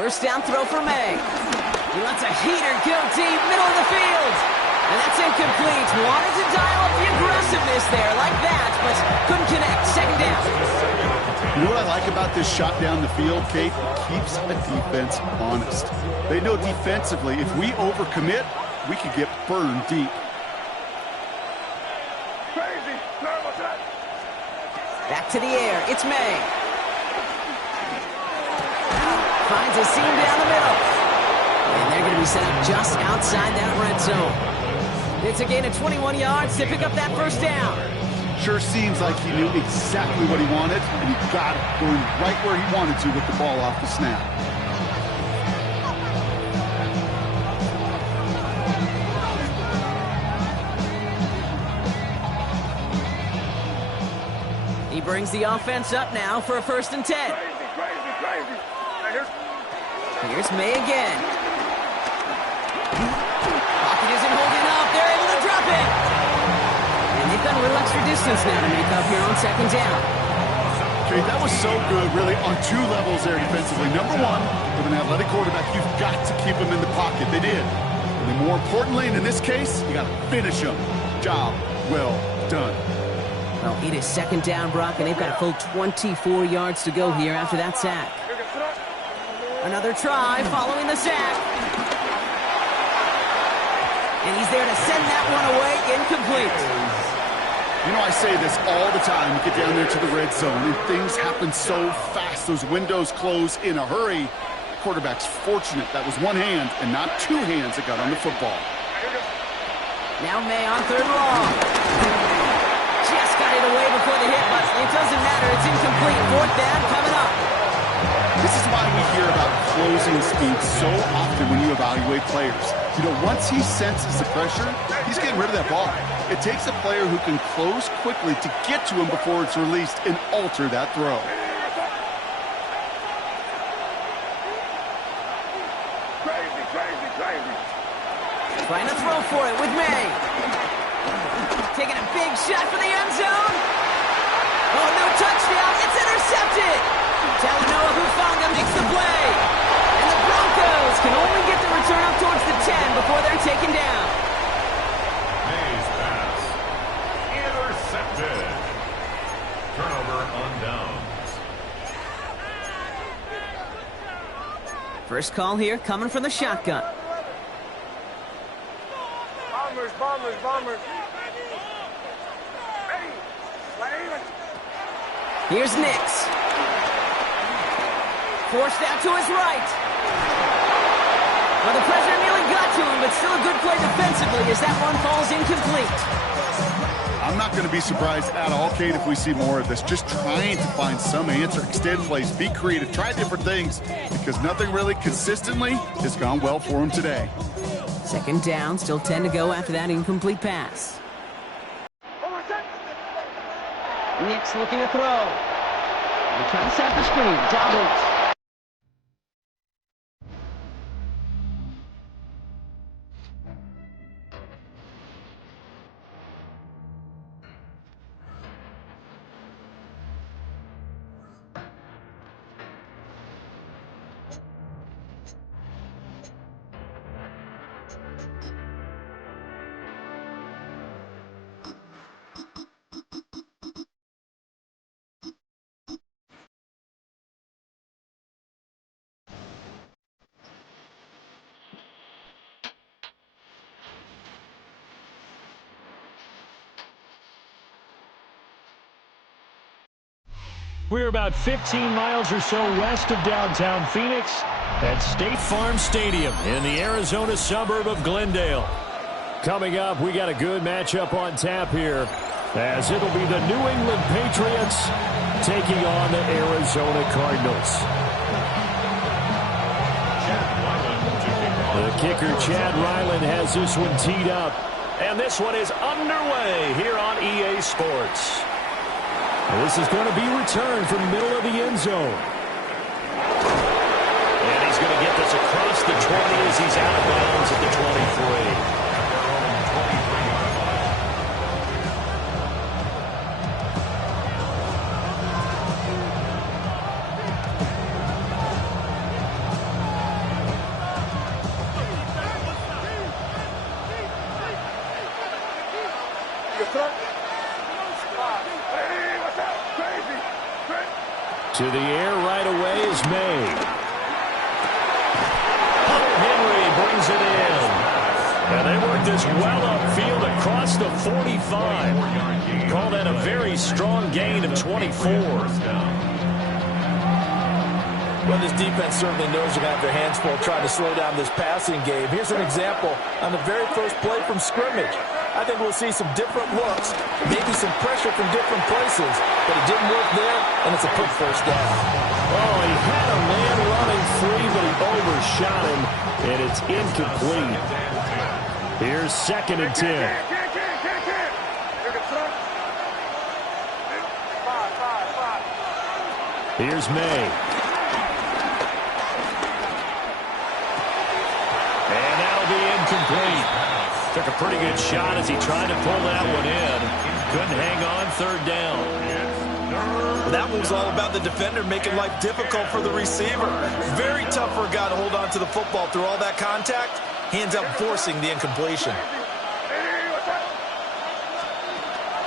1st down throw for May. He lets a heater go deep, middle of the field. And that's incomplete. Wanted to dial up the aggressiveness there like that, but couldn't connect. 2nd down. You know what I like about this shot down the field, Kate? It keeps a defense honest. They know defensively, if we overcommit, we could get burned deep. Crazy. What's that? Back to the air. It's May. Finds a seam down the middle. And they're going to be set up just outside that red zone. It's a gain of 21 yards to pick up that first down. Sure seems like he knew exactly what he wanted, and he got it going right where he wanted to with the ball off the snap. He brings the offense up now for a 1st and 10. Crazy. Here's May again. Pocket isn't holding up. They're able to drop it. And they've got a little extra distance now to make up here on 2nd down. Okay, that was so good, really, on 2 levels there defensively. Number 1, with an athletic quarterback, you've got to keep him in the pocket. They did. And then more importantly, and in this case, you got to finish him. Job well done. Well, it is 2nd down, Brock, and they've got a full 24 yards to go here after that sack. Another try following the sack. And he's there to send that one away, incomplete. You know, I say this all the time. You get down there to the red zone, and things happen so fast. Those windows close in a hurry. Quarterback's fortunate that was 1 hand and not 2 hands that got on the football. Now May on 3rd and long. Just got it away before the hit, but it doesn't matter. It's incomplete. 4th down coming up. This is why we hear about closing speed so often when you evaluate players. You know, once he senses the pressure, he's getting rid of that ball. It takes a player who can close quickly to get to him before it's released and alter that throw. Crazy. Trying to throw for it with May. Taking a big shot for the end zone. Oh, no touchdown. It's intercepted. Talanoa Hufanga makes the play. And the Broncos can only get the return up towards the 10 before they're taken down. May's pass. Intercepted. Turnover on downs. First call here coming from the shotgun. Bombers. Here's Nix. Forced out to his right. Well, the pressure nearly got to him, but still a good play defensively as that one falls incomplete. I'm not going to be surprised at all, Kate, if we see more of this. Just trying to find some answer, extend plays, be creative, try different things, because nothing really consistently has gone well for him today. 2nd down, still 10 to go after that incomplete pass. Nix looking to throw. They try to set the screen. Doubles. We're about 15 miles or so west of downtown Phoenix at State Farm Stadium in the Arizona suburb of Glendale. Coming up, we got a good matchup on tap here, as it'll be the New England Patriots taking on the Arizona Cardinals. The kicker, Chad Ryland, has this one teed up. And this one is underway here on EA Sports. This is going to be returned from the middle of the end zone. And he's going to get this across the 20 as he's out of bounds at the 23. To the air right away is May. Henry brings it in. And they work this well upfield across the 45. Call that a very strong gain of 24. Well, this defense certainly knows they're going to have their hands full trying to slow down this passing game. Here's an example on the very first play from scrimmage. I think we'll see some different looks, maybe some pressure from different places, but it didn't work there, and it's a quick first down. Oh, he had a man running free, but he overshot him, and it's incomplete. Here's 2nd and 10. Here's May. And that'll be incomplete. Took a pretty good shot as he tried to pull that one in. Couldn't hang on 3rd down. Well, that was all about the defender making life difficult for the receiver. Very tough for a guy to hold on to the football through all that contact. Hands up forcing the incompletion.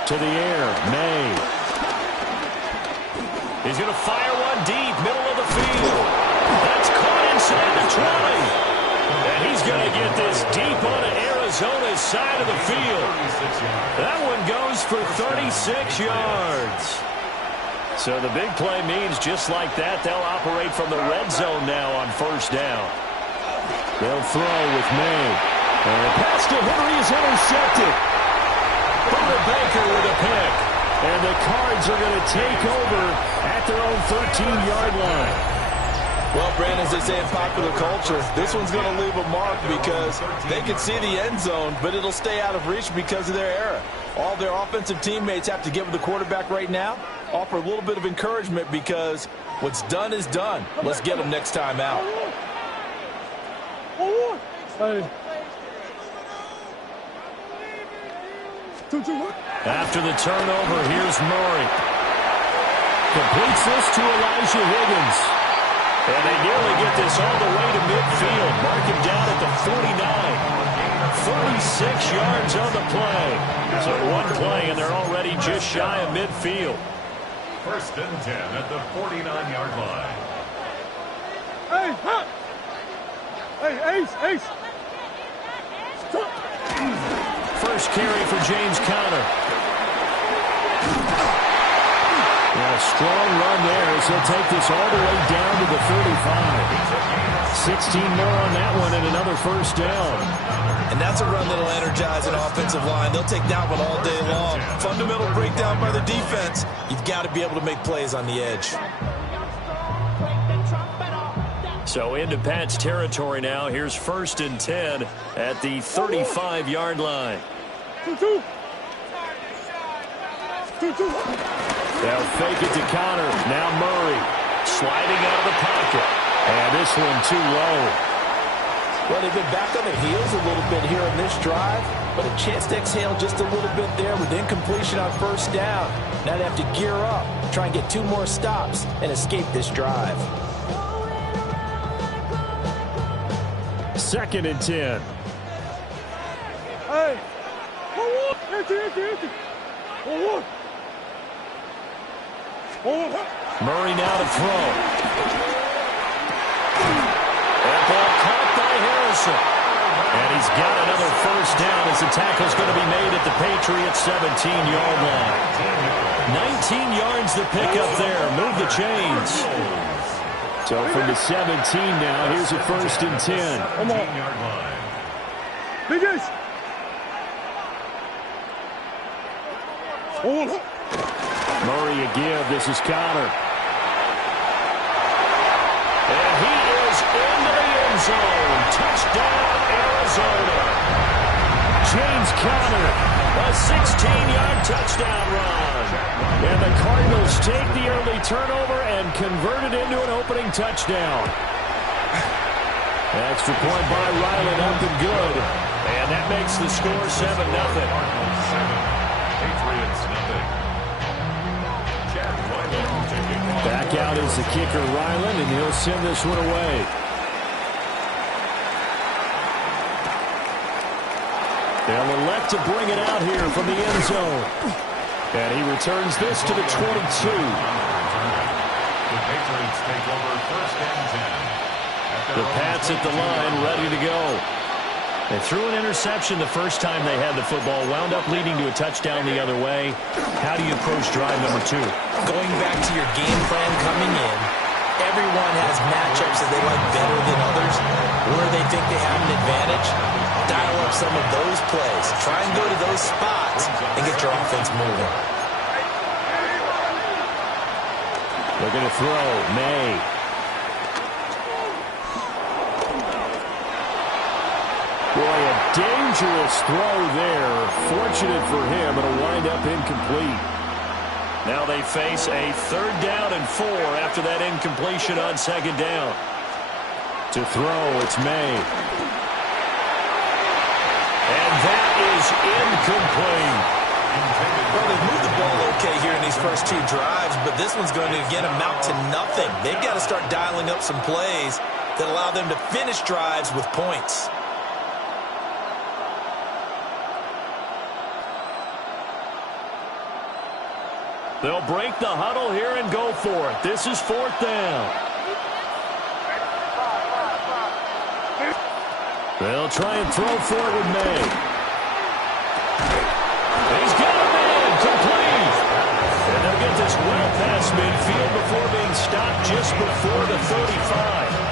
To the air, May. He's going to fire one deep, middle of the field. That's caught inside the 20. And he's going to get this deep onto Arizona's side of the field. That one goes for 36 yards. So the big play means just like that, they'll operate from the red zone now on 1st down. They'll throw with May. And the pass to Henry is intercepted. Butler Baker with a pick. And the Cards are going to take over at their own 13-yard line. Well, Brandon, as they say in popular culture, this one's going to leave a mark because they can see the end zone, but it'll stay out of reach because of their error. All their offensive teammates have to give the quarterback right now, offer a little bit of encouragement because what's done is done. Let's get them next time out. After the turnover, here's Murray. Completes this to Elijah Higgins. And they nearly get this all the way to midfield. Mark him down at the 49. 46 yards on the play. So one play, and they're already just shy of midfield. 1st and 10 at the 49-yard line. Hey, Ace. First carry for James Conner. And a strong run there as he'll take this all the way down to the 35. 16 more on that one and another 1st down. And that's a run that'll energize an offensive line. They'll take that one all day long. Fundamental breakdown by the defense. You've got to be able to make plays on the edge. So into Pat's territory now. Here's 1st and 10 at the 35-yard line. They'll fake it to Conner. Now Murray sliding out of the pocket. And this one too low. Well, they've been back on their heels a little bit here in this drive, but a chance to exhale just a little bit there with incompletion on 1st down. Now they have to gear up, try and get 2 more stops, and escape this drive. 2nd and 10. Hey. Murray now to throw. That ball caught by Harrison. And he's got another 1st down as the tackle's going to be made at the Patriots' 17-yard line. 19 yards to pick up there. Move the chains. So from the 17 now, here's a 1st and 10. Come on. Big Ace. Murray a give. This is Conner. And he is into the end zone. Touchdown, Arizona. James Conner, a 16-yard touchdown run. And the Cardinals take the early turnover and convert it into an opening touchdown. Extra point by Ryland, up and good. And that makes the score 7-0. Patriots nothing. Back out is the kicker, Ryland, and he'll send this one away. They'll elect to bring it out here from the end zone. And he returns this to the 22. The Patriots take over first and 10. The Pats at the line, ready to go. They threw an interception the first time they had the football, wound up leading to a touchdown the other way. How do you approach drive number 2? Going back to your game plan coming in, everyone has matchups that they like better than others, where they think they have an advantage. Dial up some of those plays. Try and go to those spots and get your offense moving. They're going to throw. May. Boy, a dangerous throw there. Fortunate for him, it'll wind up incomplete. Now they face a 3rd down and 4 after that incompletion on 2nd down. To throw, it's May. And that is incomplete. Well, they've moved the ball okay here in these first 2 drives, but this one's going to, again, amount to nothing. They've got to start dialing up some plays that allow them to finish drives with points. They'll break the huddle here and go for it. This is 4th down. They'll try and throw for it with May. He's got a man, complete. And they'll get this well past midfield before being stopped just before the 35.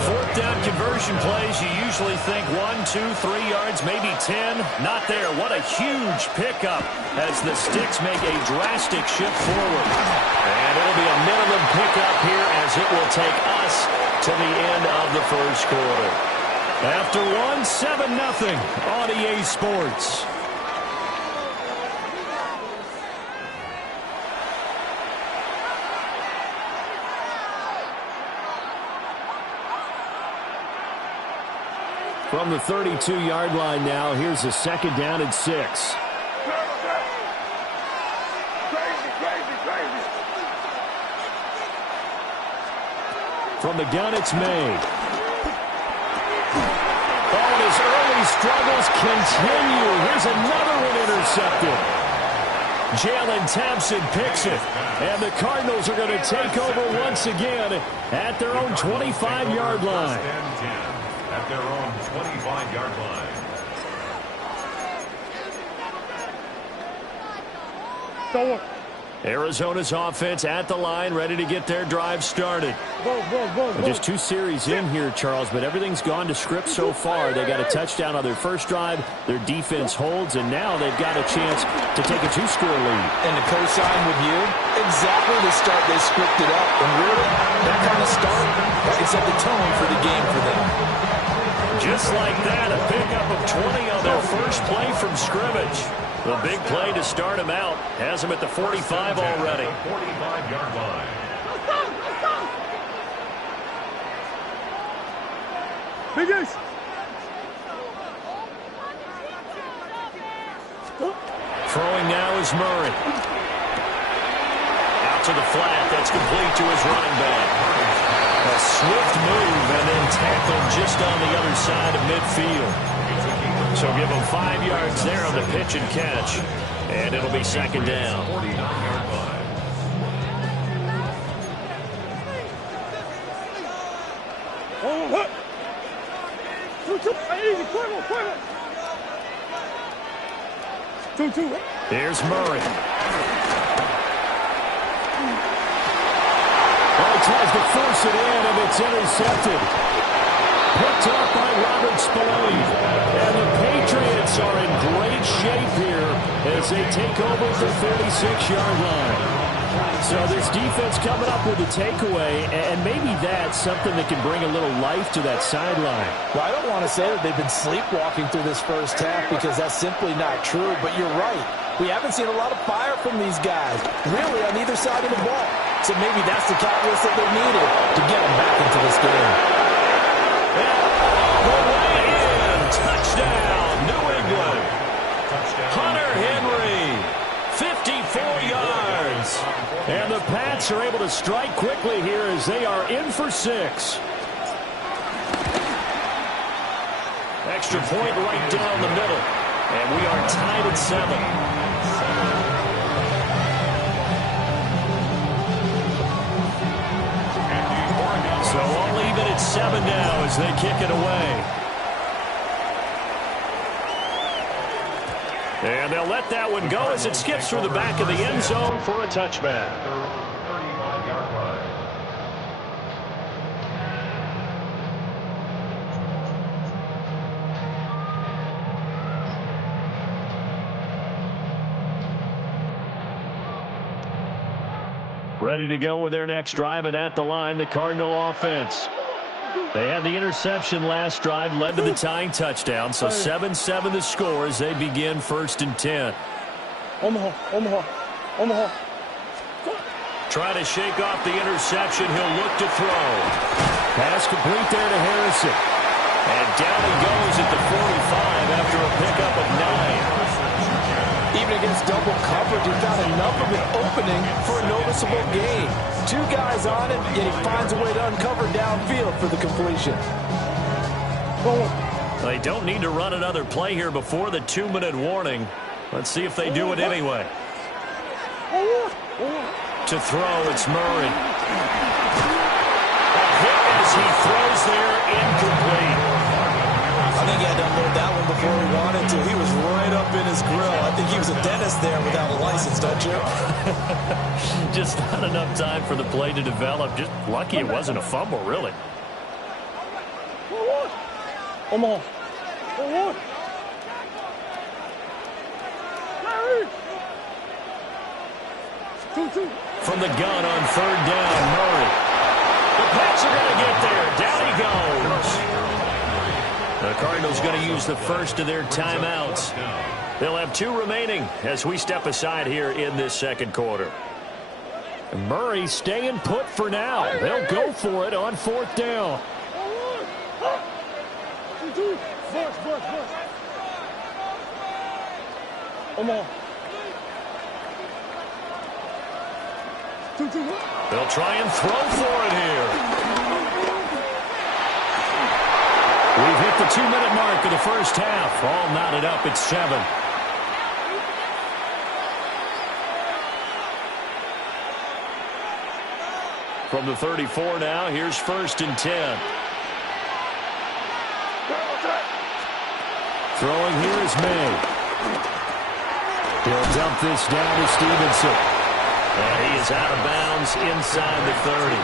4th down conversion plays, you usually think 1, 2, 3 yards, maybe 10. Not there. What a huge pickup as the Sticks make a drastic shift forward. And it'll be a minimum pickup here as it will take us to the end of the first quarter. After 1, 7-0 on EA Sports. From the 32-yard line now, here's a 2nd down and 6. From the gun, it's May. Oh, and his early struggles continue. Here's another one intercepted. Jalen Thompson picks it. And the Cardinals are going to take over once again at their own 25-yard line. At their own 25-yard line. Arizona's offense at the line, ready to get their drive started. Just 2 series in here, Charles, but everything's gone to script so far. They got a touchdown on their first drive. Their defense holds, and now they've got a chance to take a 2-score lead. And to co-sign with you, exactly the start they scripted up. And really, that kind of start, that can set the tone for the game for them. Just like that, a pickup of 20 on their first play from scrimmage. The big play to start him out has him at the 45 already. 45-yard line. Throwing now is Murray. Out to the flat. That's complete to his running back. A swift move and then tackled just on the other side of midfield. So give him 5 yards there on the pitch and catch. And it'll be 2nd down. 49-yard line. Here's Murray. He tries to force it in, and it's intercepted. Picked up by Robert Spillane. And the Patriots are in great shape here as they take over the 36-yard line. So this defense coming up with a takeaway, and maybe that's something that can bring a little life to that sideline. Well, I don't want to say that they've been sleepwalking through this first half because that's simply not true, but you're right. We haven't seen a lot of fire from these guys, really, on either side of the ball. So maybe that's the catalyst that they needed to get them back into this game. The way in. Touchdown, New England. Hunter Henry, 54 yards. And the Pats are able to strike quickly here as they are in for 6. Extra point right down the middle. And we are tied at 7. 7 now as they kick it away. And they'll let that one go as it skips through the back of the end zone for a touchback. Ready to go with their next drive, and at the line, the Cardinal offense. They had the interception last drive, led to the tying touchdown, so 7-7 the score as they begin 1st and 10. Omaha. Try to shake off the interception. He'll look to throw. Pass complete there to Harrison. And down he goes at the 45 after a pickup of 9. Even against double coverage, he found enough of an opening for a noticeable gain. 2 guys on it, yet he finds a way to uncover downfield for the completion. They don't need to run another play here before the 2-minute warning. Let's see if they do it anyway. To throw, it's Murray. A hit as he throws there, incomplete. I think he had to unload that one before he wanted to. He was right up in his grill. I think he was a dentist there without a license, don't you? Just not enough time for the play to develop. Just lucky it wasn't a fumble, really. Omaha. From the gun on 3rd down, Murray. The Pats are going to get there. Down he goes. The Cardinals going to use the first of their timeouts. They'll have 2 remaining as we step aside here in this 2nd quarter. Murray staying put for now. They'll go for it on 4th down. Omaha. They'll try and throw for it here. We've hit the 2-minute mark of the first half. All knotted up at 7. From the 34 now, here's 1st and 10. Throwing here is May. He'll dump this down to Stevenson. And he is out of bounds inside the 30.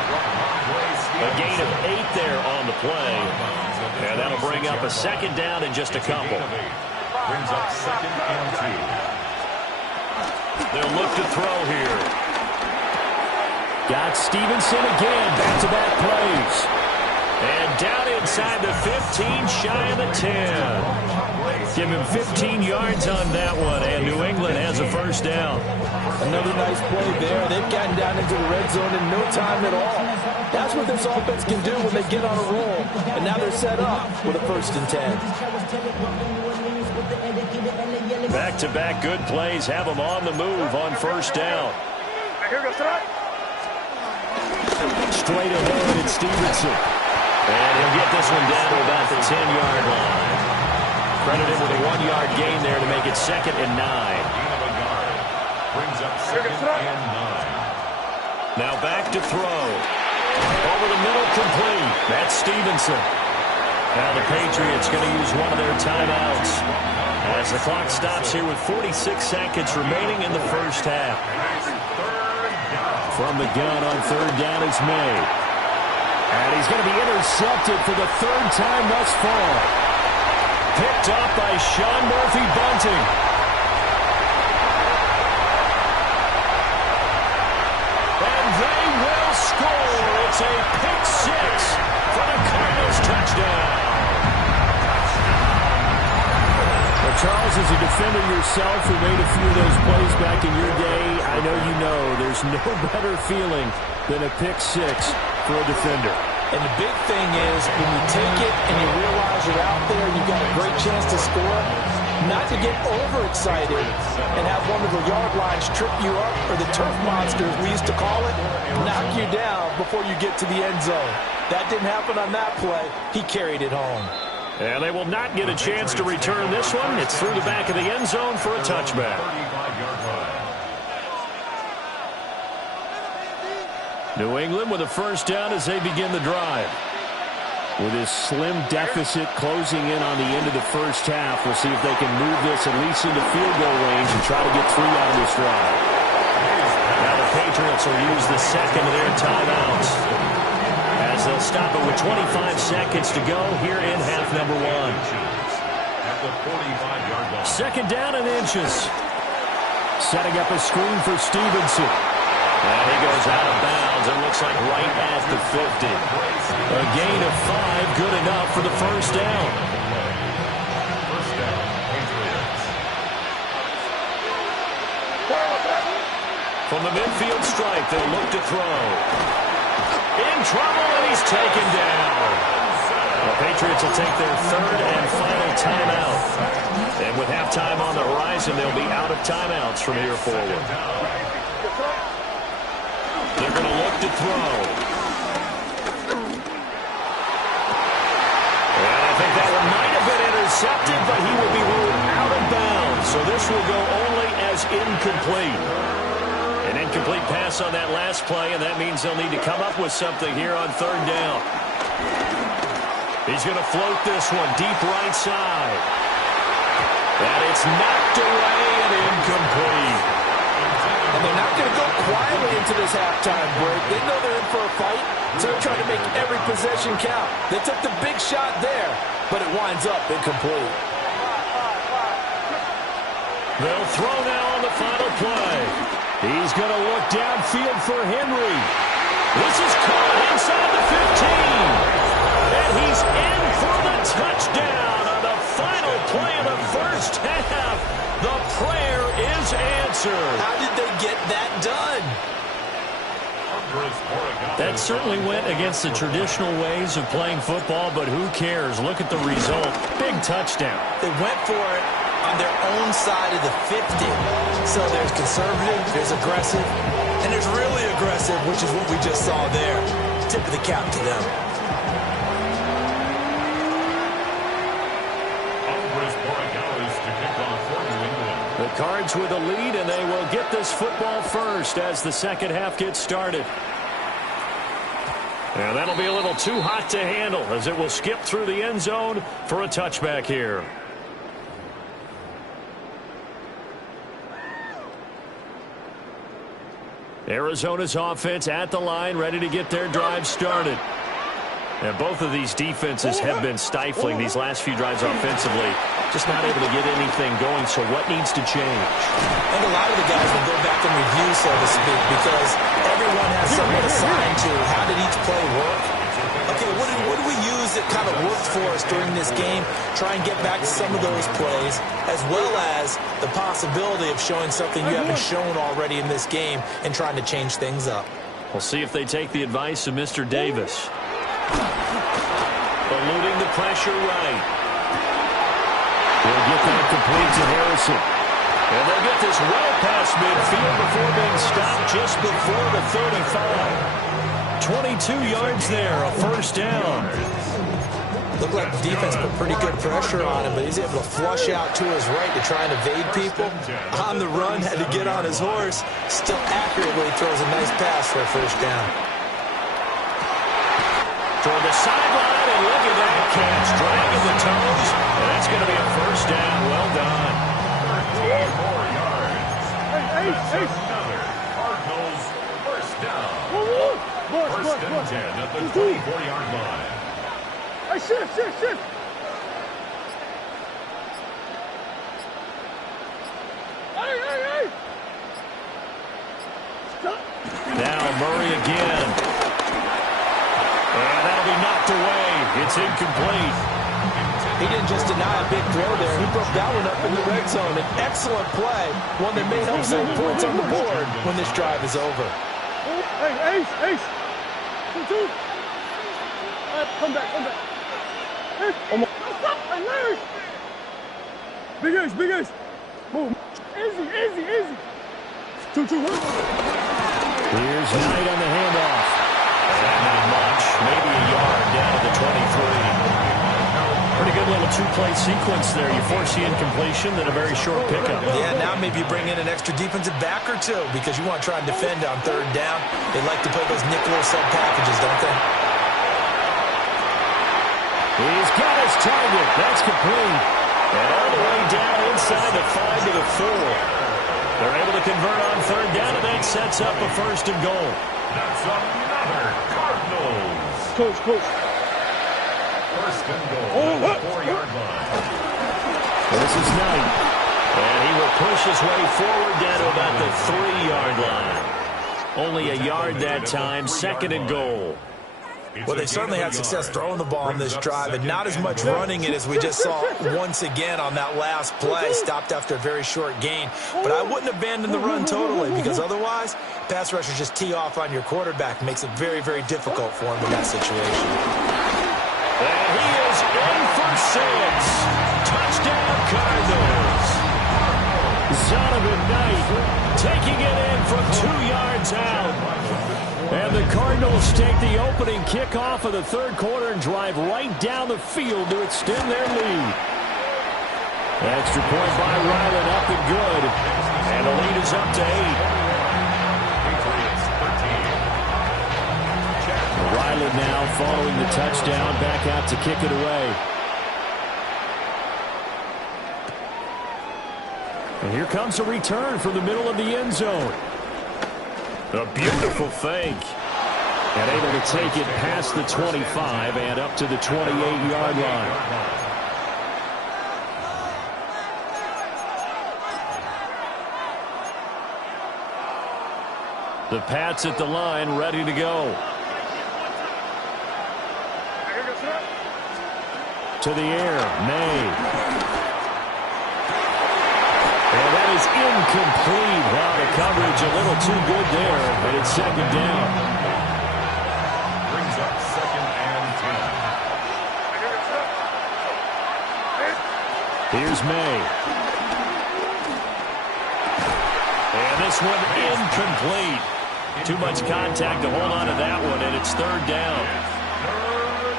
A gain of 8 there on the play. And that'll bring up a 2nd down in just a couple. Brings up 2nd and 2. They'll look to throw here. Got Stevenson again. Back-to-back plays. And down inside the 15, shy of the 10. Give him 15 yards on that one, and New England has a 1st down. Another nice play there. They've gotten down into the red zone in no time at all. That's what this offense can do when they get on a roll. And now they're set up with a 1st and 10. Back-to-back good plays have them on the move on 1st down. Straight ahead, it's Stevenson. And he'll get this one down to about the 10-yard line. Credit him with a 1-yard gain there to make it 2nd and 9. Brings up 2nd and 9. Now back to throw. Over the middle, complete. That's Stevenson. Now the Patriots going to use one of their timeouts as the clock stops here with 46 seconds remaining in the first half. From the gun on 3rd down, it's May. And he's going to be intercepted for the 3rd time thus far. Picked up by Sean Murphy-Bunting. And they will score. It's a pick 6 for the Cardinals touchdown. Well, Charles, as a defender yourself who made a few of those plays back in your day, I know you know there's no better feeling than a pick 6 for a defender. And the big thing is when you take it and you realize you're out there and you've got a great chance to score, not to get overexcited and have one of the yard lines trip you up, or the turf monsters we used to call it, knock you down before you get to the end zone. That didn't happen on that play. He carried it home. And they will not get a chance to return this one. It's through the back of the end zone for a touchback. New England with a 1st down as they begin the drive. With his slim deficit closing in on the end of the first half, we'll see if they can move this at least into field goal range and try to get 3 out of this drive. Now the Patriots will use the second of their timeouts as they'll stop it with 25 seconds to go here in half number 1. At the 45-yard line. Second down and inches. Setting up a screen for Stevenson. And he goes out of bounds. It looks like right at the 50. A gain of 5, good enough for the first down. First down, Patriots. From the midfield stripe, they'll look to throw. In trouble, and he's taken down. The Patriots will take their third and final timeout. And with halftime on the horizon, they'll be out of timeouts from here forward. They're going to look to throw. And I think that one might have been intercepted, but he will be ruled out of bounds. So this will go only as incomplete. An incomplete pass on that last play, and that means they'll need to come up with something here on third down. He's going to float this one deep right side. And it's knocked away and incomplete. And they're not going to go quietly into this halftime break. They know they're in for a fight, so they're trying to make every possession count. They took the big shot there, but it winds up incomplete. They'll throw now on the final play. He's going to look downfield for Henry. This is caught inside the 15. And he's in for the touchdown on the final play of the first half. The prayer is answered. How did they get that done? That certainly went against the traditional ways of playing football, but who cares? Look at the result. Big touchdown. They went for it on their own side of the 50. So there's conservative, there's aggressive, and there's really aggressive, which is what we just saw there. Tip of the cap to them. The Cards with a lead, and they will get this football first as the second half gets started. And that'll be a little too hot to handle as it will skip through the end zone for a touchback here. Arizona's offense at the line, ready to get their drive started. And both of these defenses have been stifling these last few drives offensively. Just not able to get anything going, so what needs to change? I think a lot of the guys will go back and review, so to speak, because everyone has someone assigned to how did each play work. Okay, what did we use that kind of worked for us during this game? Try and get back to some of those plays, as well as the possibility of showing something you haven't shown already in this game and trying to change things up. We'll see if they take the advice of Mr. Davis. Eluding the pressure right. They'll get that complete to Harrison. And they'll get this well past midfield before being stopped just before the 35. 22 yards there, a first down. Looked like the defense put pretty good pressure on him, but he's able to flush out to his right to try and evade people. On the run, had to get on his horse. Still accurately throws a nice pass for a first down. Toward the sideline, and look at that catch. Dragging the toes, and that's going to be a first down. Well done. 13 more yards. Another Cardinals first down. First and 10 at the 24-yard line. Hey, shift. Hey. Stop. Now Murray again. And that'll be knocked away. It's incomplete. He didn't just deny a big throw there. He broke that one up in the red zone. An excellent play. One that may help save points on the board when this drive is over. Hey, Ace. 2. Come back. Stop. Larry. Big Ace. Move. Easy. 2. Here's Knight on the handoff. And not much. Maybe a yard down to the 23. Pretty good little two-play sequence there. You force the incompletion, then a very short pickup. Yeah, now maybe you bring in an extra defensive back or two because you want to try and defend on third down. They like to play those nickel or sub packages, don't they? He's got his target. That's complete. And all the way down inside the 5 to the 4. They're able to convert on third down, and that sets up a first and goal. That's another Cardinals. Coach. First and goal at the 4-yard line. This is Knight. And he will push his way forward down to about the 3-yard line. Only a yard that time, second and goal. Well, they certainly had success throwing the ball on this drive, and not as much running it as we just saw once again on that last play. Stopped after a very short gain. But I wouldn't abandon the run totally, because otherwise, pass rushers just tee off on your quarterback. Makes it very, very difficult for him in that situation. And he is in for 6. Touchdown, Cardinals. Zonovan Knight taking it in from 2 yards out. And the Cardinals take the opening kickoff of the third quarter and drive right down the field to extend their lead. Extra point by Ryland, up and good. And the lead is up to 8. Ryland now following the touchdown, back out to kick it away. And here comes a return from the middle of the end zone. A beautiful fake. And able to take it past the 25 and up to the 28-yard line. The Pats at the line, ready to go. To the air, May. And that is incomplete. Wow, the coverage a little too good there, but it's second down. Brings up second and 10. Here's May. And this one incomplete. Too much contact to hold on to that one, and it's third down.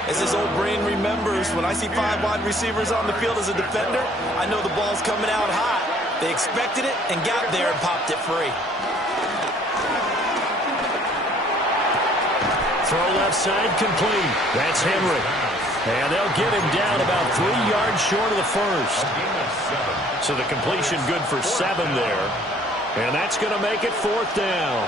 As his old brain remembers, when I see 5 wide receivers on the field as a defender, I know the ball's coming out hot. They expected it and got there and popped it free. Throw left side complete. That's Henry. And they'll get him down about 3 yards short of the first. So the completion good for 7 there. And that's going to make it fourth down.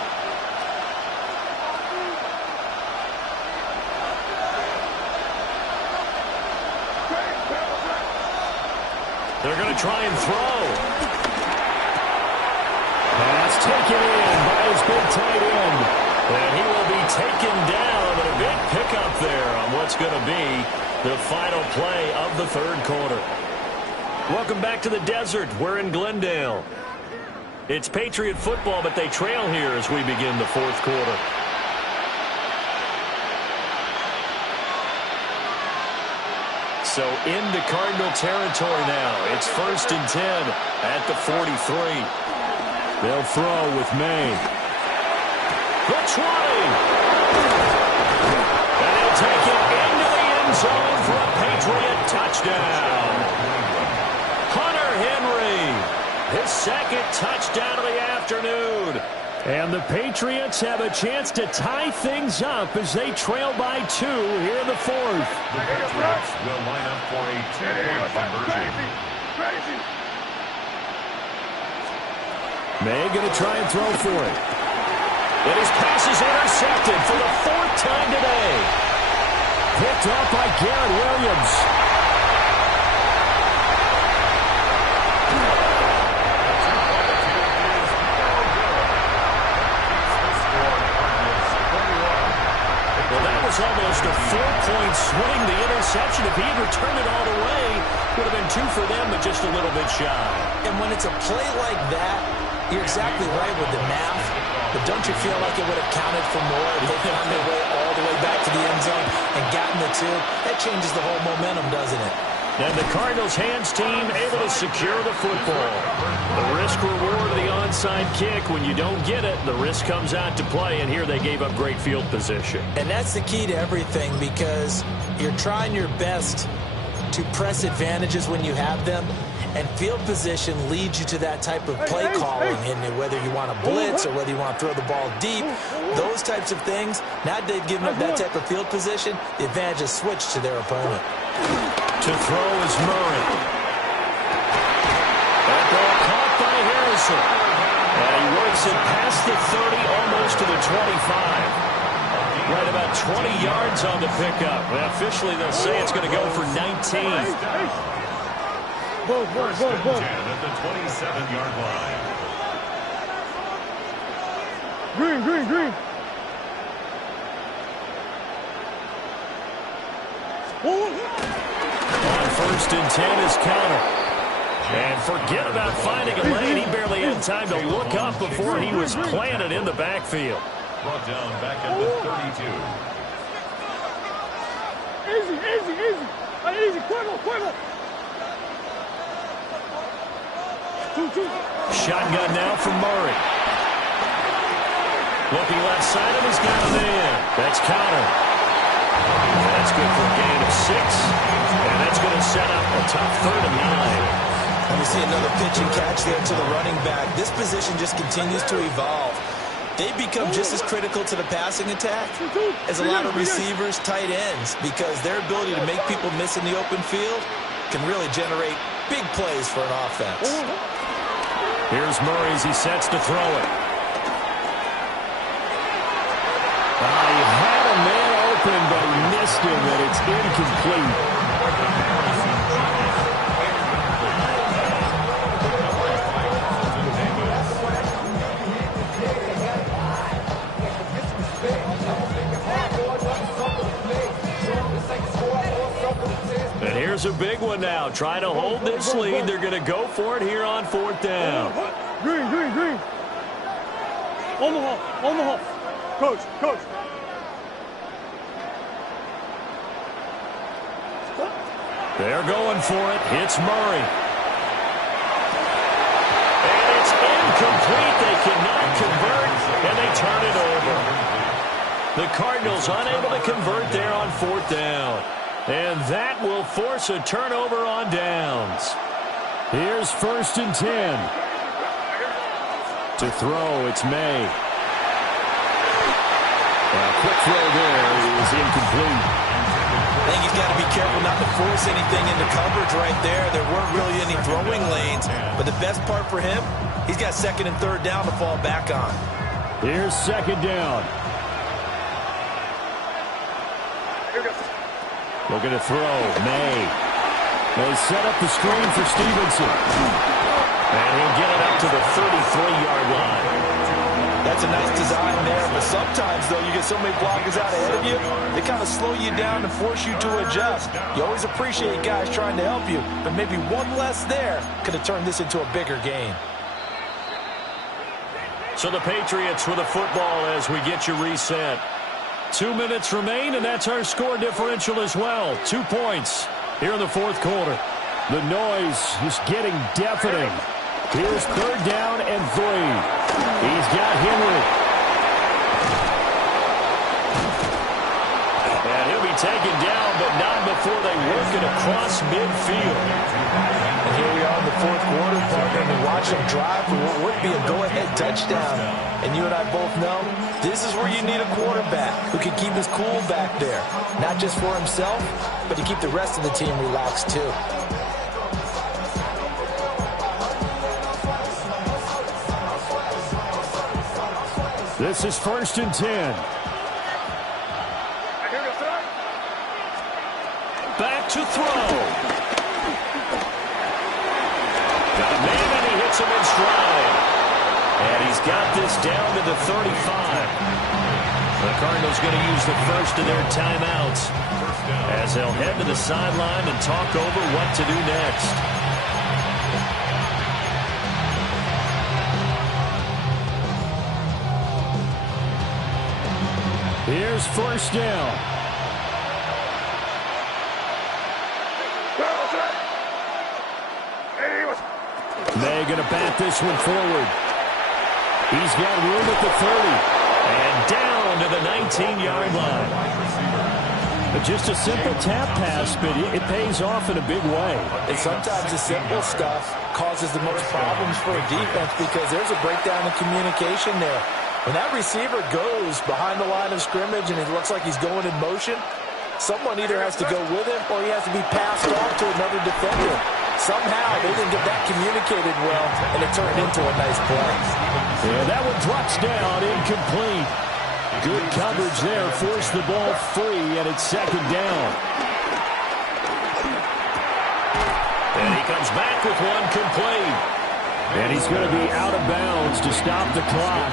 They're going to try and throw. Pass taken in by his big tight end. And he will be taken down, but a big pickup there on what's going to be the final play of the third quarter. Welcome back to the desert. We're in Glendale. It's Patriot football, but they trail here as we begin the fourth quarter. So into Cardinal territory now. It's first and 10 at the 43. They'll throw with May. The 20. And they'll take it into the end zone for a Patriot touchdown. Hunter Henry, his second touchdown of the afternoon. And the Patriots have a chance to tie things up as they trail by 2 here in the fourth. The Patriots will line up for a 2-point conversion. May going to try and throw for it. And his pass is intercepted for the 4th time today. Picked off by Garrett Williams. Well, that was almost a 4-point swing. The interception, if he had returned it all the way, would have been 2 for them, but just a little bit shy. And when it's a play like that, you're exactly right with the math, but don't you feel like it would have counted for more if they found their way all the way back to the end zone and gotten the 2? That changes the whole momentum, doesn't it? And the Cardinals hands team able to secure the football. The risk-reward of the onside kick, when you don't get it, the risk comes out to play, and here they gave up great field position. And that's the key to everything, because you're trying your best to press advantages when you have them, and field position leads you to that type of play calling. And whether you want to blitz or whether you want to throw the ball deep, those types of things, now they've given up that type of field position, the advantage is switched to their opponent. To throw is Murray. That ball caught by Harrison. And he works it past the 30, almost to the 25. Right about 20 yards on the pickup. Well, officially, they'll say it's going to go for 19. First and 10 at the 27-yard line. Green. On first and 10 is Counter. And forget about finding a lane. He barely had time to look up before he was planted in the backfield. Brought down back at the 32. Easy. Cuervo. Shotgun now from Murray. Looking left side of his got a man. That's Counter. That's good for a gain of 6. And that's going to set up a tough 3rd and 9. And we see another pitch and catch there to the running back. This position just continues to evolve. They become just as critical to the passing attack as a lot of receivers, tight ends, because their ability to make people miss in the open field can really generate big plays for an offense. Here's Murray as he sets to throw it. He had a man open, but he missed him, and it's incomplete. And here's a big one now. Trying to hold this lead. They're going to go for it here on 4th down. Green. Omaha. Coach. They're going for it. It's Murray. And it's incomplete. They cannot convert, and they turn it over. The Cardinals unable to convert there on 4th down. And that will force a turnover on downs. Here's 1st and 10. To throw, it's May. A quick throw there is incomplete. I think he's got to be careful not to force anything into coverage right there. There weren't really any throwing lanes. But the best part for him, he's got 2nd and 3rd down to fall back on. Here's 2nd down. Looking to throw, May. They set up the screen for Stevenson. And he'll get it up to the 33-yard line. That's a nice design there, but sometimes, though, you get so many blockers out ahead of you, they kind of slow you down and force you to adjust. You always appreciate guys trying to help you, but maybe one less there could have turned this into a bigger game. So the Patriots with a football as we get you reset. 2 minutes remain, and that's our score differential as well. 2 points here in the 4th quarter. The noise is getting deafening. Here's 3rd down and 3. He's got Henry. And he'll be taken down, but not before they work it across midfield. And here we are in the 4th quarter, partner, and we watch them drive for what would be a go-ahead touchdown. And you and I both know this is where you need a quarterback who can keep his cool back there. Not just for himself, but to keep the rest of the team relaxed too. This is 1st and 10. Back to throw. Got a man, and he hits him in stride. And he's got this down to the 35. The Cardinals going to use the first of their timeouts as they'll head to the sideline and talk over what to do next. Here's 1st down. May going to bat this one forward. He's got room at the 30. And down to the 19-yard line. Just a simple tap pass, but it pays off in a big way. And sometimes the simple stuff causes the most problems for a defense because there's a breakdown in communication there. When that receiver goes behind the line of scrimmage and it looks like he's going in motion, someone either has to go with him or he has to be passed off to another defender. Somehow they didn't get that communicated well, and it turned into a nice play. Yeah, that one drops down, incomplete. Good coverage there, forced the ball free, and it's second down. And he comes back with one complete. And he's going to be out of bounds to stop the clock.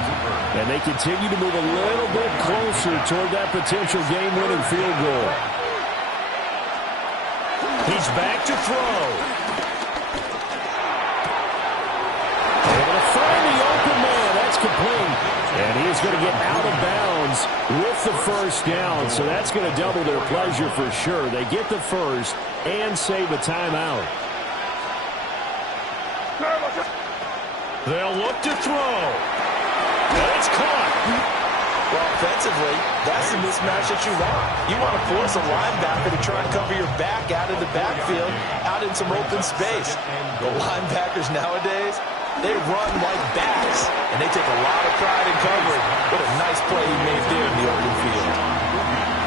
And they continue to move a little bit closer toward that potential game-winning field goal. He's back to throw. Able to find the open man. That's complete. And he is going to get out of bounds with the first down. So that's going to double their pleasure for sure. They get the first and save a timeout. They'll look to throw. And it's caught. Well, offensively, that's the mismatch that you want. You want to force a linebacker to try and cover your back out of the backfield, out in some open space. The linebackers nowadays, they run like backs, and they take a lot of pride in covering. What a nice play he made there in the open field.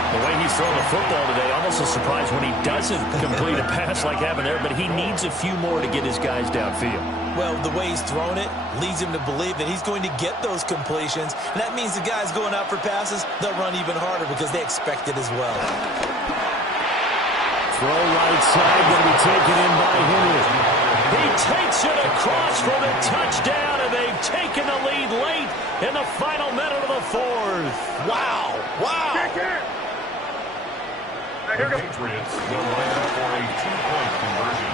The way he's throwing the football today, almost a surprise when he doesn't complete a pass like having there, but he needs a few more to get his guys downfield. Well, the way he's thrown it leads him to believe that he's going to get those completions, and that means the guys going out for passes, they'll run even harder because they expect it as well. Throw right side, going to be taken in by Henry. He takes it across for the touchdown, and they've taken the lead late in the final minute of the fourth. Wow. Wow. The Patriots will line up for a two-point conversion.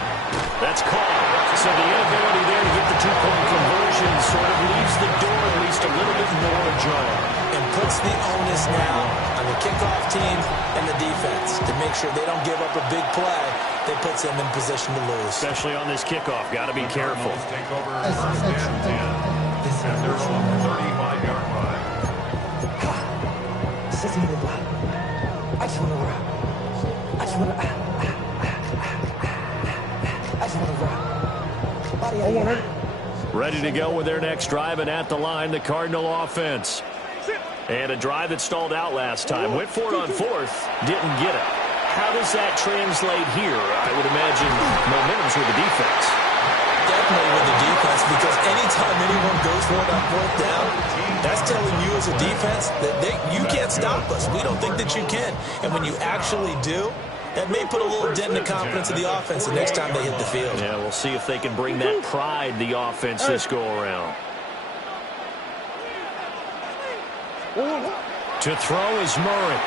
That's called. So the inability there to get the two-point conversion sort of leaves the door at least a little bit more ajar. And puts the onus now on the kickoff team and the defense to make sure they don't give up a big play that puts them in position to lose. Especially on this kickoff. Got to be careful. Take over first and 10 at their own 35-yard line. I just want to rock. I just want to rock. Ready to go with their next drive, and at the line, the Cardinal offense. And a drive that stalled out last time. Went for it on fourth, didn't get it. How does that translate here? I would imagine momentum's with the defense. Definitely with the defense, because anytime anyone goes for it on fourth down, that's telling you as a defense that you can't stop us. We don't think that you can. And when you actually do, that may put a little dent in the confidence of the offense the next time they hit the field. Yeah, we'll see if they can bring that pride, the offense, this go-around. To throw is Murray.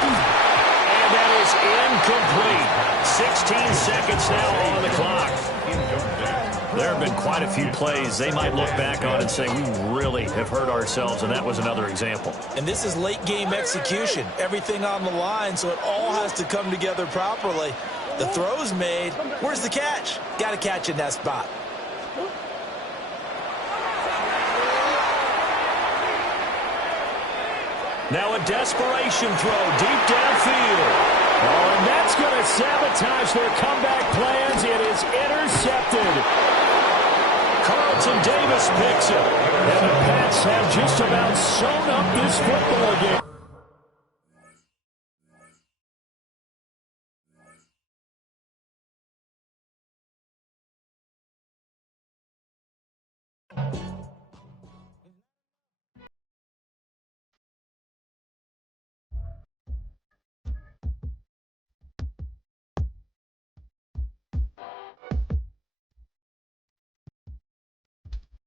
And that is incomplete. 16 seconds now on the clock. There have been quite a few plays they might look back on and say, we really have hurt ourselves, and that was another example. And this is late-game execution. Everything on the line, so it all has to come together properly. The throw's made. Where's the catch? Got to catch in that spot. Now a desperation throw deep downfield. Oh, and that's going to sabotage their comeback plans. It is intercepted. Carlton Davis picks it. And the Pats have just about sewn up this football game.